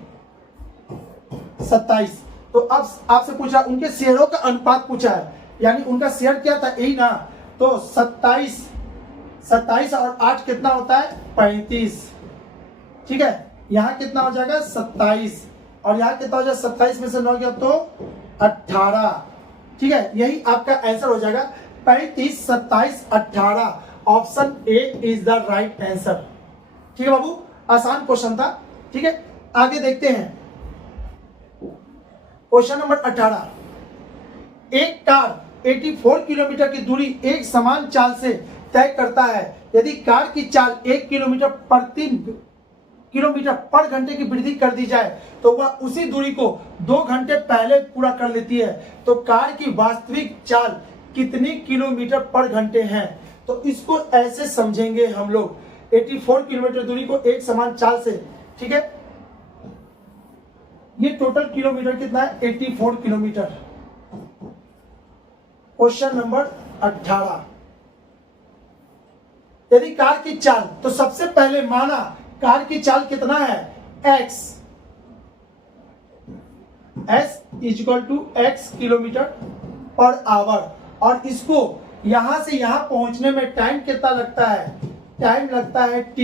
27। तो अब आपसे पूछा उनके शेयरों का अनुपात पूछा है, यानी उनका शेयर क्या था, यही ना। तो 27 और 8 कितना होता है, 35। ठीक है, यहां कितना हो जाएगा 27, और यहां कितना हो जाएगा 27 में से 9 गया तो 18। ठीक है, यही आपका आंसर हो जाएगा 35, 27, 18। Option A is the right answer. ठीक है बाबू, आसान क्वेश्चन था। ठीक है, आगे देखते हैं क्वेश्चन नंबर 18। एक कार 84 किलोमीटर की दूरी एक समान चाल से तय करता है। यदि कार की चाल 1 किलोमीटर पर घंटे की वृद्धि कर दी जाए तो वह उसी दूरी को 2 घंटे पहले पूरा कर लेती है। तो कार की वास्तविक चाल कितनी किलोमीटर पर घंटे है। तो इसको ऐसे समझेंगे हम लोग, 84 किलोमीटर दूरी को एक समान चाल से। ठीक है, ये टोटल किलोमीटर कितना है, 84 किलोमीटर। Question number 18। यदि कार की चाल, तो सबसे पहले माना कार की चाल कितना है, x equal to x kilometre per hour, और इसको यहां से यहां पहुंचने में टाइम कितना लगता है, टाइम लगता है t।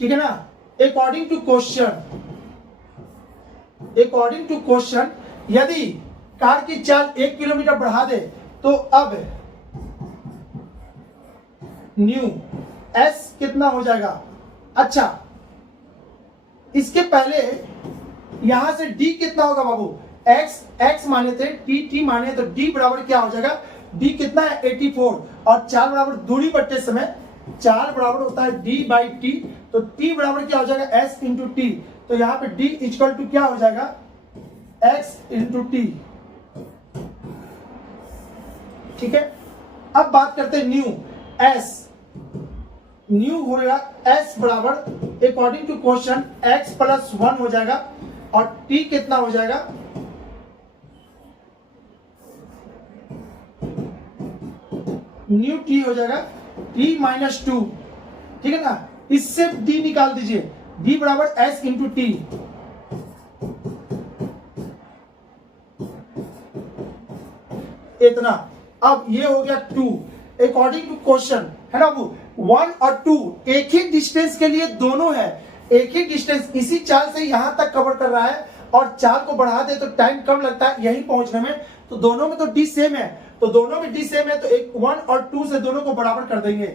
ठीक है ना। अकॉर्डिंग टू क्वेश्चन यदि कार की चाल 1 किलोमीटर बढ़ा दे तो अब न्यू s कितना हो जाएगा। अच्छा, इसके पहले यहां से d कितना होगा बाबू, x माने थे, t माने, तो d बराबर क्या हो जाएगा, d कितना है 84, और 4 बराबर दूरी बट्टे समय 4 बराबर होता है d बाई टी, तो t बराबर क्या हो जाएगा s इंटू टी। तो यहाँ पे d इक्वल टू क्या हो जाएगा x इंटू टी। ठीक है, अब बात करते हैं न्यू हो गया s बराबर according to question x plus 1 हो जाएगा, और t कितना हो जाएगा, न्यू टी हो जाएगा टी माइनस 2, ठीक है ना। इससे डी निकाल दीजिए, डी बराबर एस इंटू टी, इतना। अब ये हो गया 2 अकॉर्डिंग टू क्वेश्चन, है ना। वो 1 और 2 एक ही डिस्टेंस के लिए दोनों है, एक ही डिस्टेंस, इसी चाल से यहां तक कवर कर रहा है और चाल को बढ़ा दे तो टाइम कम लगता है यहीं पहुंचने में। तो दोनों में तो डी सेम है, तो दोनों में डी सेम है, तो एक 1 और 2 से दोनों को बराबर कर देंगे।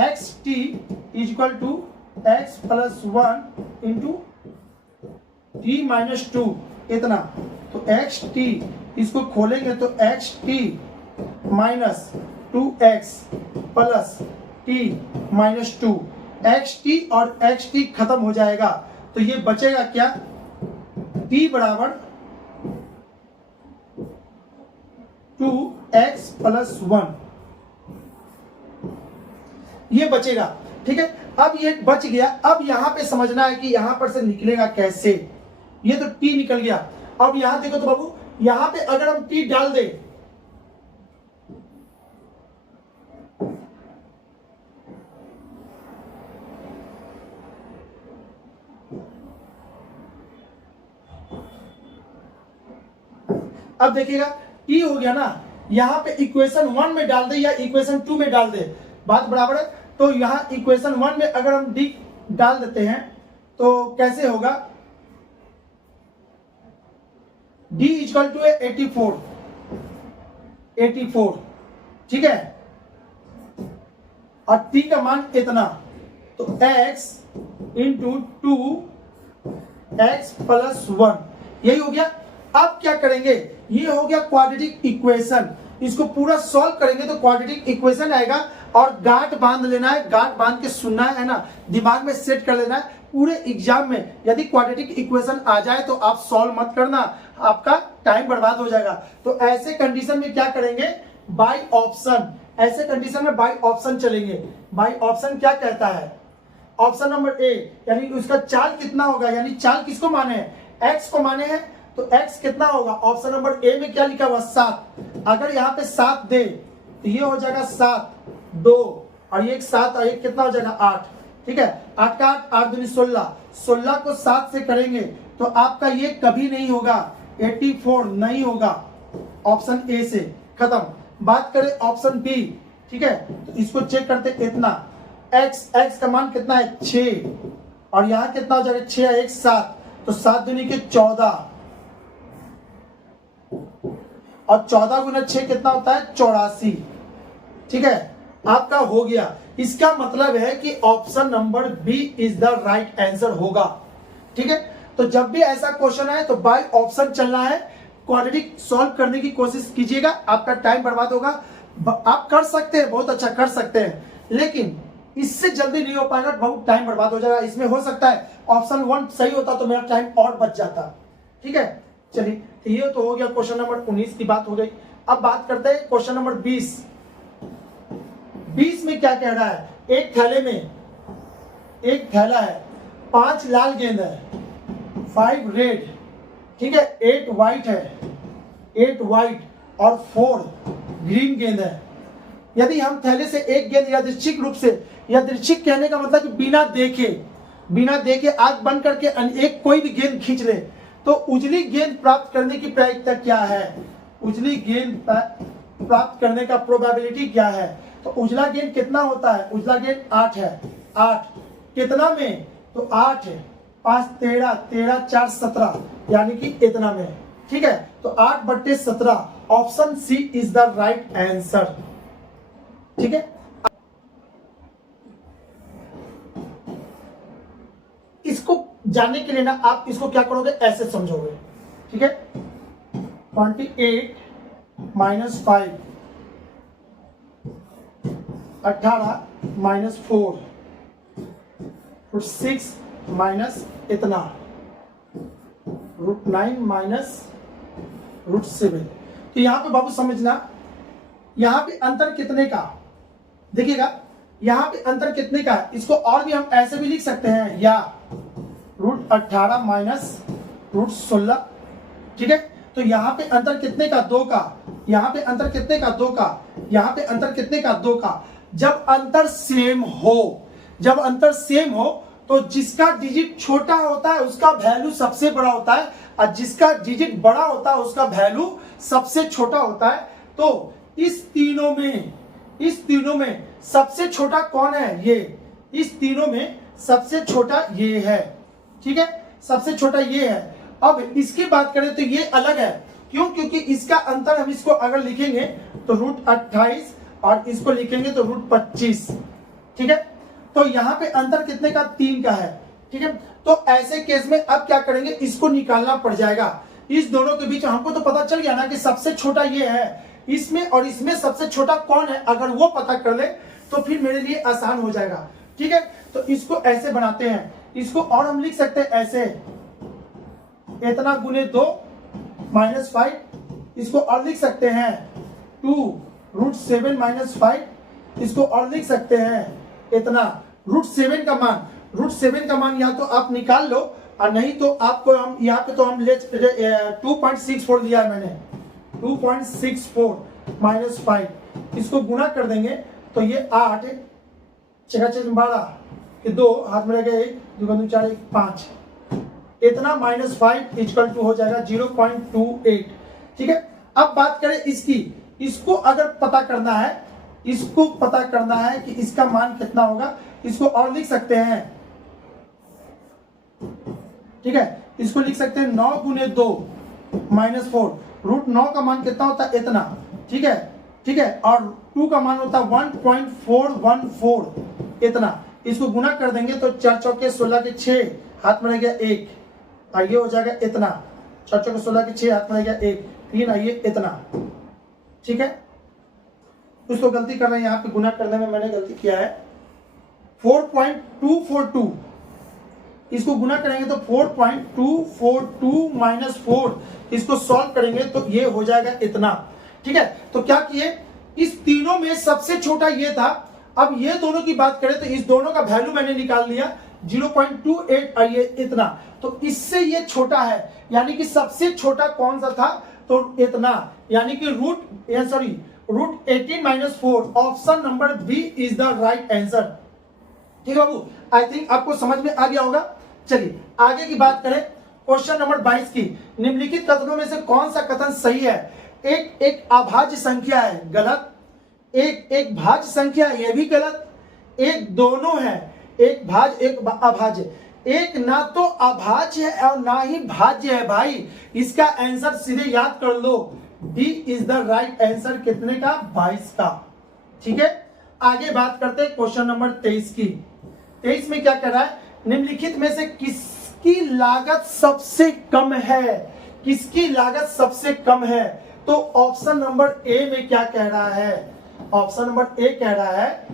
X T is equal to X plus 1 into T minus 2, इतना। तो एक्स टी इसको खोलेंगे तो X T minus 2x plus T minus 2, X T और एक्स टी खत्म हो जाएगा, तो ये बचेगा क्या, t बराबर 2x प्लस 1, ये बचेगा, ठीक है। अब ये बच गया, अब यहां पे समझना है कि यहां पर से निकलेगा कैसे। ये तो t निकल गया, अब यहां देखो तो बाबू, यहां पे अगर हम t डाल दें, अब देखिएगा t हो गया ना, यहां पे इक्वेशन 1 में डाल दे या इक्वेशन 2 में डाल दे, बात बराबर है। तो यहां इक्वेशन 1 में अगर हम d डाल देते हैं तो कैसे होगा, d इक्वल टू 84, ठीक है, और t का मान इतना, तो x इंटू 2x प्लस 1, यही हो गया। अब क्या करेंगे, ये हो गया क्वाड्रेटिक इक्वेशन, इसको पूरा सॉल्व करेंगे तो क्वाड्रेटिक इक्वेशन आएगा, और गांठ बांध लेना है, गांठ बांध के सुनना है ना, दिमाग में सेट कर लेना है। पूरे एग्जाम में यदि क्वाड्रेटिक इक्वेशन आ जाए तो आप सॉल्व मत करना, आपका टाइम बर्बाद हो जाएगा। तो ऐसे कंडीशन में क्या करेंगे, बाय ऑप्शन, ऐसे कंडीशन में बाय ऑप्शन चलेंगे। बाय ऑप्शन क्या कहता है, ऑप्शन नंबर ए, यानी उसका चाल कितना होगा, यानी चाल किसको माने हैं, एक्स को माने हैं, तो x कितना होगा, ऑप्शन नंबर ए में क्या लिखा हुआ 7, अगर यहाँ पे 7 दे तो ये हो जाएगा 7, 2 और ये 7 और 1 कितना हो जाएगा 8, ठीक है। 8 का 8 दूनी 16, 16 को 7 से करेंगे तो आपका ये कभी नहीं होगा, 84 नहीं होगा, ऑप्शन ए से खत्म। बात करें ऑप्शन बी, ठीक है, तो इसको चेक करते, इतना x का मान कितना है 6, और यहाँ कितना हो जाएगा 6 1 7, तो 7 दूनी के 14, और 14 गुना 6 कितना होता है 84, ठीक है, आपका हो गया। इसका मतलब है कि option number B is the right answer होगा, ठीक है। तो जब भी ऐसा क्वेश्चन आए तो बाय ऑप्शन चलना है, क्वाड्रेटिक सॉल्व करने की कोशिश कीजिएगा, आपका टाइम बर्बाद होगा। आप कर सकते हैं, बहुत अच्छा कर सकते हैं, लेकिन इससे जल्दी नहीं हो पाएगा, बहुत टाइम बर्बाद हो जाएगा। इसमें हो सकता है ऑप्शन 1 सही होता तो मेरा टाइम और बच जाता, ठीक है। चलिए, ये तो हो गया क्वेश्चन नंबर 19 की बात हो गई। अब बात करते हैं क्वेश्चन नंबर 20। 20 में क्या कह रहा है, एक थैले में, एक थैला है, 5 लाल गेंद है, 5 रेड, ठीक है, 8 व्हाइट है, 8 व्हाइट और 4 ग्रीन गेंद है। यदि हम थैले से एक गेंद यादृच्छिक रूप से, यादृच्छिक कहने का मतलब कि बिना देखे आंख बंद करके एक कोई भी गेंद खींच ले, तो उजली गेंद प्राप्त करने की प्रायिकता क्या है, उजली गेंद प्राप्त करने का प्रोबेबिलिटी क्या है। तो उजला गेंद कितना होता है, उजला गेंद 8 है, 8 कितना में, तो 8 है, 5 13, 13 4 17, यानी कि इतना में, ठीक है। तो 8/17, option C is the right answer, ठीक है। इसको जानने के लिए ना आप इसको क्या करोगे, ऐसे समझोगे, ठीक है। 28 माइनस 5, 18 माइनस 4, √6 माइनस इतना, √9 माइनस √7। तो यहां पे बाबू समझना, यहां पे अंतर कितने का, देखिएगा यहां पे अंतर कितने का है। इसको और भी हम ऐसे भी लिख सकते हैं, या √18 माइनस √16, ठीक है। तो यहां पे अंतर कितने का, 2 का, यहाँ पे अंतर कितने का, 2 का, यहाँ पे अंतर कितने का, 2 का। जब अंतर सेम हो, जब अंतर सेम हो तो जिसका डिजिट छोटा होता है उसका वैल्यू सबसे बड़ा होता है, और जिसका डिजिट बड़ा होता है उसका वैल्यू सबसे छोटा होता है। तो इस तीनों में सबसे छोटा कौन है, ये, इस तीनों में सबसे छोटा ये है, ठीक है, सबसे छोटा ये है। अब इसकी बात करें तो ये अलग है, क्यों, क्योंकि इसका अंतर हम इसको अगर लिखेंगे तो √28 और इसको लिखेंगे तो √25, ठीक है। तो यहाँ पे अंतर कितने का, 3 का है, ठीक है। तो ऐसे केस में अब क्या करेंगे, इसको निकालना पड़ जाएगा। इस दोनों के बीच हमको तो पता चल गया ना कि सबसे छोटा ये है, इसमें और इसमें सबसे छोटा कौन है, अगर वो पता कर ले तो फिर मेरे लिए आसान हो जाएगा, ठीक है। तो इसको ऐसे बनाते हैं, इसको और हम लिख सकते हैं ऐसे, इतना गुने 2 -5, इसको और लिख सकते हैं 2√7 -5, इसको और लिख सकते हैं इतना √7 का मान, √7 का मान या तो आप निकाल लो और नहीं तो आपको हम यहाँ पे तो हम ले 2.64 लिया है मैंने, 2.64 -5, इसको गुना कर देंगे तो ये 8 6 12 ये 2 हाथ में रहेगा 1 2 2 4 1 5, इतना -5 इक्वल टू हो जाएगा 0.28, ठीक है। अब बात करें इसकी, इसको अगर पता करना है, इसको पता करना है कि इसका मान कितना होगा, इसको और लिख सकते हैं, ठीक है। इसको लिख सकते हैं 9 गुने 2 -4, √9 का मान कितना होता है, इतना, ठीक है, ठीक है। और 2 का मान होता है 1.414, इतना। इसको गुना कर देंगे तो 4 चौके 16 के 6 हाथ में रह गया 1, आइए हो जाएगा इतना, 4 चौके 16 के 6 हाथ में रह गया 1, 3 आइए इतना, ठीक है। कुछ तो गलती कर रहे हैं यहाँ पे, गुना करने में मैंने गलती किया है, 4.242, इसको गुना करेंगे तो 4.242 -4, इसको सॉल्व करेंगे तो ये हो जाएगा इतना, ठीक है। तो क्या किए, इस तीनों में सबसे छोटा ये था। अब ये दोनों की बात करें तो इस दोनों का वैल्यू मैंने निकाल लिया 0.28, आइए इतना, तो इससे ये छोटा है, यानी कि सबसे छोटा कौन सा था, तो इतना, यानी कि √18 -4, option number B is the right answer, ठीक है बाबू। आई थिंक आपको समझ में आ गया होगा। चलिए आगे की बात करें, क्वेश्चन नंबर 22 की, निम्नलिखित कथनों में से कौन सा कथन सही है। एक अभाज्य संख्या है, गलत। एक भाज्य संख्या है, यह भी गलत। एक दोनों है, एक भाज्य एक अभाज्य। एक ना तो अभाज्य है और ना ही भाज्य है भाई, इसका आंसर सीधे याद कर लो, D is the right answer. कितने का, 22 का, ठीक है। आगे बात करते हैं क्वेश्चन नंबर 23 की। 23 में क्या कह रहा है, निम्नलिखित में से किसकी लागत सबसे कम है, किसकी लागत सबसे कम है। तो ऑप्शन नंबर ए में क्या कह रहा है, ऑप्शन नंबर ए कह रहा है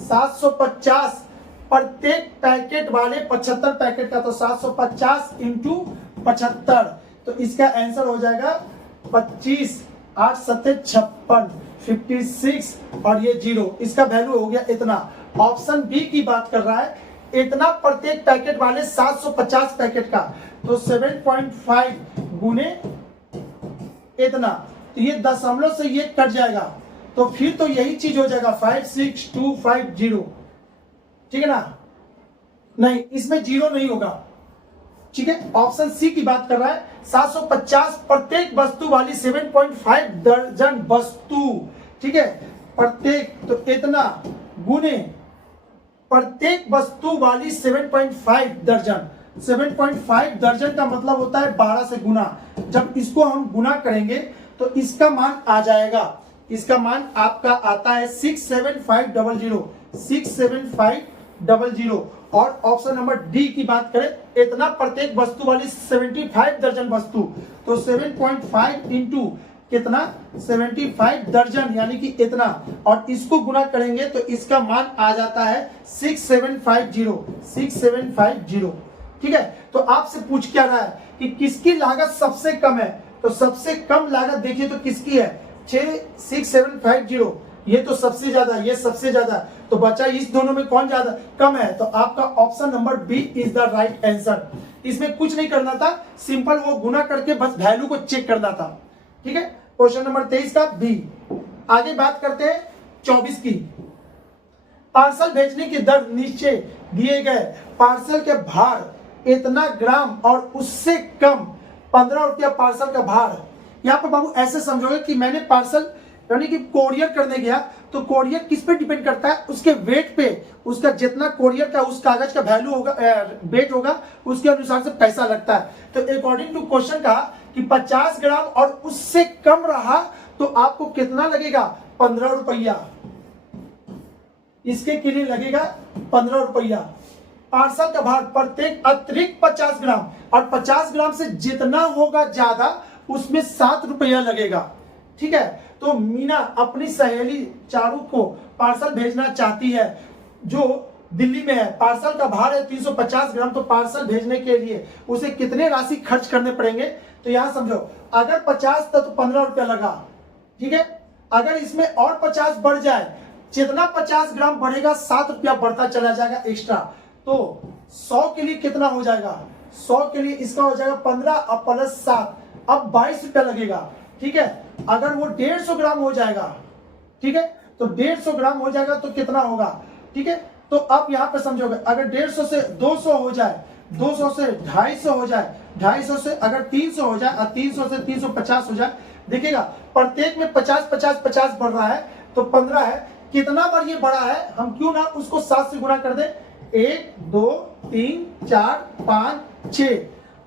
750 प्रत्येक पैकेट वाले 75 पैकेट का, तो 750 × 75, तो इसका आंसर हो जाएगा 25, 8 7 56, 56 और ये 0, इसका वैल्यू हो गया इतना। ऑप्शन बी की बात कर रहा है, इतना प्रत्येक पैकेट वाले 750 पैकेट का, तो 7.5 गुने इतना, तो ये दशमलव से ये कट जाएगा, तो फिर तो यही चीज हो जाएगा 56250, ठीक है ना, नहीं इसमें 0 नहीं होगा, ठीक है। ऑप्शन सी की बात कर रहा है, 750 प्रत्येक वस्तु वाली 7.5 दर्जन वस्तु, ठीक है, प्रत्येक, तो इतना गुने प्रत्येक वस्तु वाली 7.5 दर्जन। 7.5 दर्जन का मतलब होता है 12 से गुना। जब इसको हम गुना करेंगे तो इसका मान आ जाएगा, इसका मान आपका आता है 67500, 67500। और ऑप्शन नंबर डी की बात करें, इतना प्रत्येक वस्तु वाली 75 दर्जन वस्तु, तो 7.5 इंटू कितना, 75 दर्जन, यानी कि इतना, और इसको गुना करेंगे तो इसका मान आ जाता है 6750, 6750, ठीक है। तो आपसे पूछ क्या रहा है कि किसकी लागत सबसे कम है, तो सबसे कम लागत देखिए तो किसकी है, 6750, ये तो सबसे ज्यादा, ये सबसे ज्यादा, तो बचा इस दोनों में कौन ज्यादा कम है, तो आपका option number B is the right answer. इसमें कुछ नहीं करना था, सिंपल वो गुना करके बस वैल्यू को चेक करना था, ठीक है। क्वेश्चन नंबर 23 का बी। आगे बात करते हैं 24 की। पार्सल भेजने की दर नीचे दिए गए पार्सल के भार इतना ग्राम और उससे कम 15 रुपया पार्सल का भार। यहाँ पर बाबू ऐसे समझोगे कि मैंने पार्सल यानी कि कोरियर करने गया, तो कोरियर किस पे डिपेंड करता है, उसके वेट पे, उसका जितना कोरियर का उस कागज का वैल्यू होगा, वेट होगा, उसके अनुसार से पैसा लगता है। तो अकॉर्डिंग टू क्वेश्चन कहा कि 50 ग्राम और उससे कम रहा तो आपको कितना लगेगा, 15 रुपया। इसके लिए लगेगा 15 रुपया। पार्सल का भार प्रत्येक अतिरिक्त 50 ग्राम और 50 ग्राम से जितना होगा ज्यादा उसमें 7 रुपया लगेगा। ठीक है, तो मीना अपनी सहेली चारू को पार्सल भेजना चाहती है जो दिल्ली में है। पार्सल का भार है 350 ग्राम, तो पार्सल भेजने के लिए उसे कितने राशि खर्च करने पड़ेंगे। तो यहां समझो, अगर 50 था तो 15 रुपया लगा। ठीक है, अगर इसमें और 50 बढ़ जाए, जितना 50 ग्राम बढ़ेगा 7 रुपया बढ़ता चला जाएगा एक्स्ट्रा। तो 100 के लिए कितना हो जाएगा, 100 के लिए इसका हो जाएगा 15 और प्लस 7, अब 22 रुपया लगेगा। ठीक है, अगर वो 150 ग्राम हो जाएगा, ठीक है, तो 150 ग्राम हो जाएगा तो कितना होगा। ठीक है, तो आप यहाँ पे समझोगे, अगर 150 से 200 हो जाए, 200 से 250 हो जाए, 250 से अगर 300 हो जाए और 300 से 350 हो जाए, देखिएगा प्रत्येक में 50 50 50 बढ़ रहा है, तो 15 है। कितना बार ये बढ़ा है, हम क्यों ना उसको 7 से गुणा कर दे, 1 2 3 4 5 6,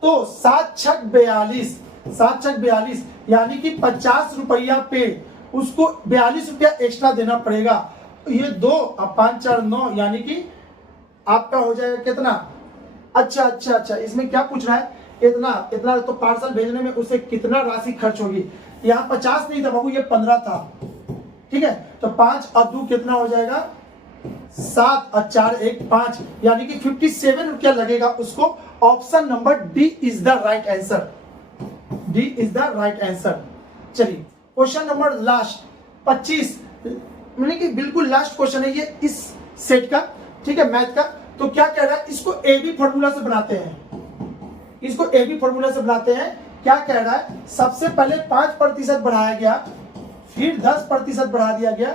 तो 7 छक 42, 7 छक 42, यानी कि 50 रुपया पे उसको 42 रुपया एक्स्ट्रा देना पड़ेगा। तो ये 2 और 5 4 9, यानी कि आपका हो जाएगा कितना। अच्छा, इसमें क्या पूछ रहा है, इतना तो पार्सल भेजने में उसे कितना राशि खर्च होगी। यहाँ 50 नहीं था बाबू, ये 15 था। ठीक है, तो 5 और 2 कितना हो जाएगा, 7 और 4 1 5, यानी कि 57 रुपया लगेगा उसको। Option number D is the right answer, D is the right answer. चलिए क्वेश्चन नंबर लास्ट 25, मैंने कि बिल्कुल लास्ट क्वेश्चन है ये इस सेट का। ठीक है, मैथ का। तो क्या कह रहा है, इसको ए बी फॉर्मूला से बनाते हैं, इसको ए बी फॉर्मूला से बनाते हैं। क्या कह रहा है, सबसे पहले 5% बढ़ाया गया, फिर 10% बढ़ा दिया गया,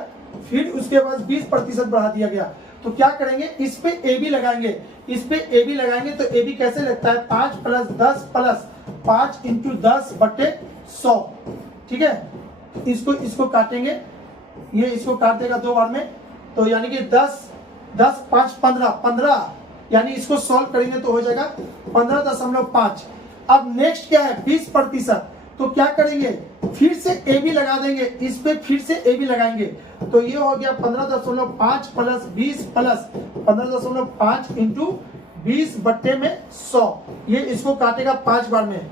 फिर उसके बाद 20% बढ़ा दिया गया। तो क्या करेंगे, इस पे ए बी लगाएंगे, इस पे ए बी लगाएंगे। तो ए बी कैसे लगता है, 5 + 10 + 5 × 10/100। ठीक है, इसको काटेंगे, ये इसको काट देगा 2 बार में, तो यानी कि 10 5 15, यानी इसको सॉल्व करेंगे तो हो जाएगा 15.5। अब नेक्स्ट क्या है, 20%। तो क्या करेंगे, फिर से ए बी लगा देंगे, इस पे फिर से ए बी लगाएंगे। तो ये हो गया 15.5 + 20 + 15.5 × 20/100। ये इसको काटेगा 5 बार में,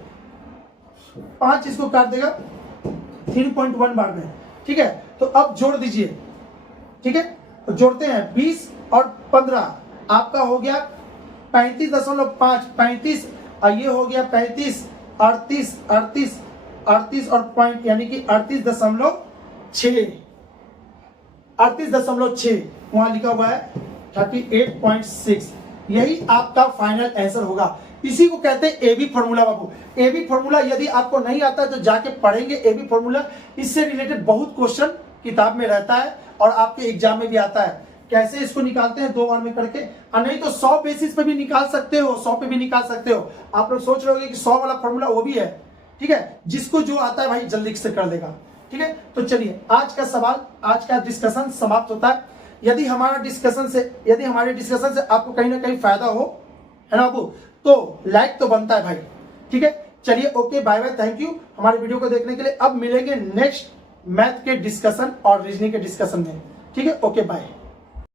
5 इसको काट देगा 3.1 बार में। ठीक है, तो अब जोड़ दीजिए। ठीक है, तो जोड़ते हैं 20 और 15, आपका हो गया 35.5, 35, और ये हो गया 35, 38, 38, 38 और पॉइंट, यानी कि 38.6, 38.6 वहां लिखा हुआ है 38.6। यही आपका फाइनल आंसर होगा। इसी को कहते हैं ए बी फॉर्मूला बाबू। ए बी फॉर्मूला यदि आपको नहीं आता है तो जाके पढ़ेंगे ए बी फॉर्मूला। इससे रिलेटेड बहुत क्वेश्चन किताब में रहता है और आपके एग्जाम में भी आता है। कैसे इसको निकालते हैं 2 बार में करके, और नहीं तो 100 बेसिस पे भी निकाल सकते हो, 100 पे भी निकाल सकते हो। आप लोग सोच रहे होगे कि 100 वाला फॉर्मूला वो भी है। ठीक है, जिसको जो आता है भाई जल्दी से कर लेगा। ठीक है, तो चलिए आज का सवाल, आज का डिस्कशन समाप्त होता है। यदि हमारे डिस्कशन से आपको कहीं ना कहीं फायदा हो, है ना बाबू, तो लाइक तो बनता है भाई। ठीक है, चलिए okay, bye bye, thank you हमारे वीडियो को देखने के लिए। अब मिलेंगे नेक्स्ट मैथ के डिस्कशन और रीजनिंग के डिस्कशन में। ठीक है, ओके बाय।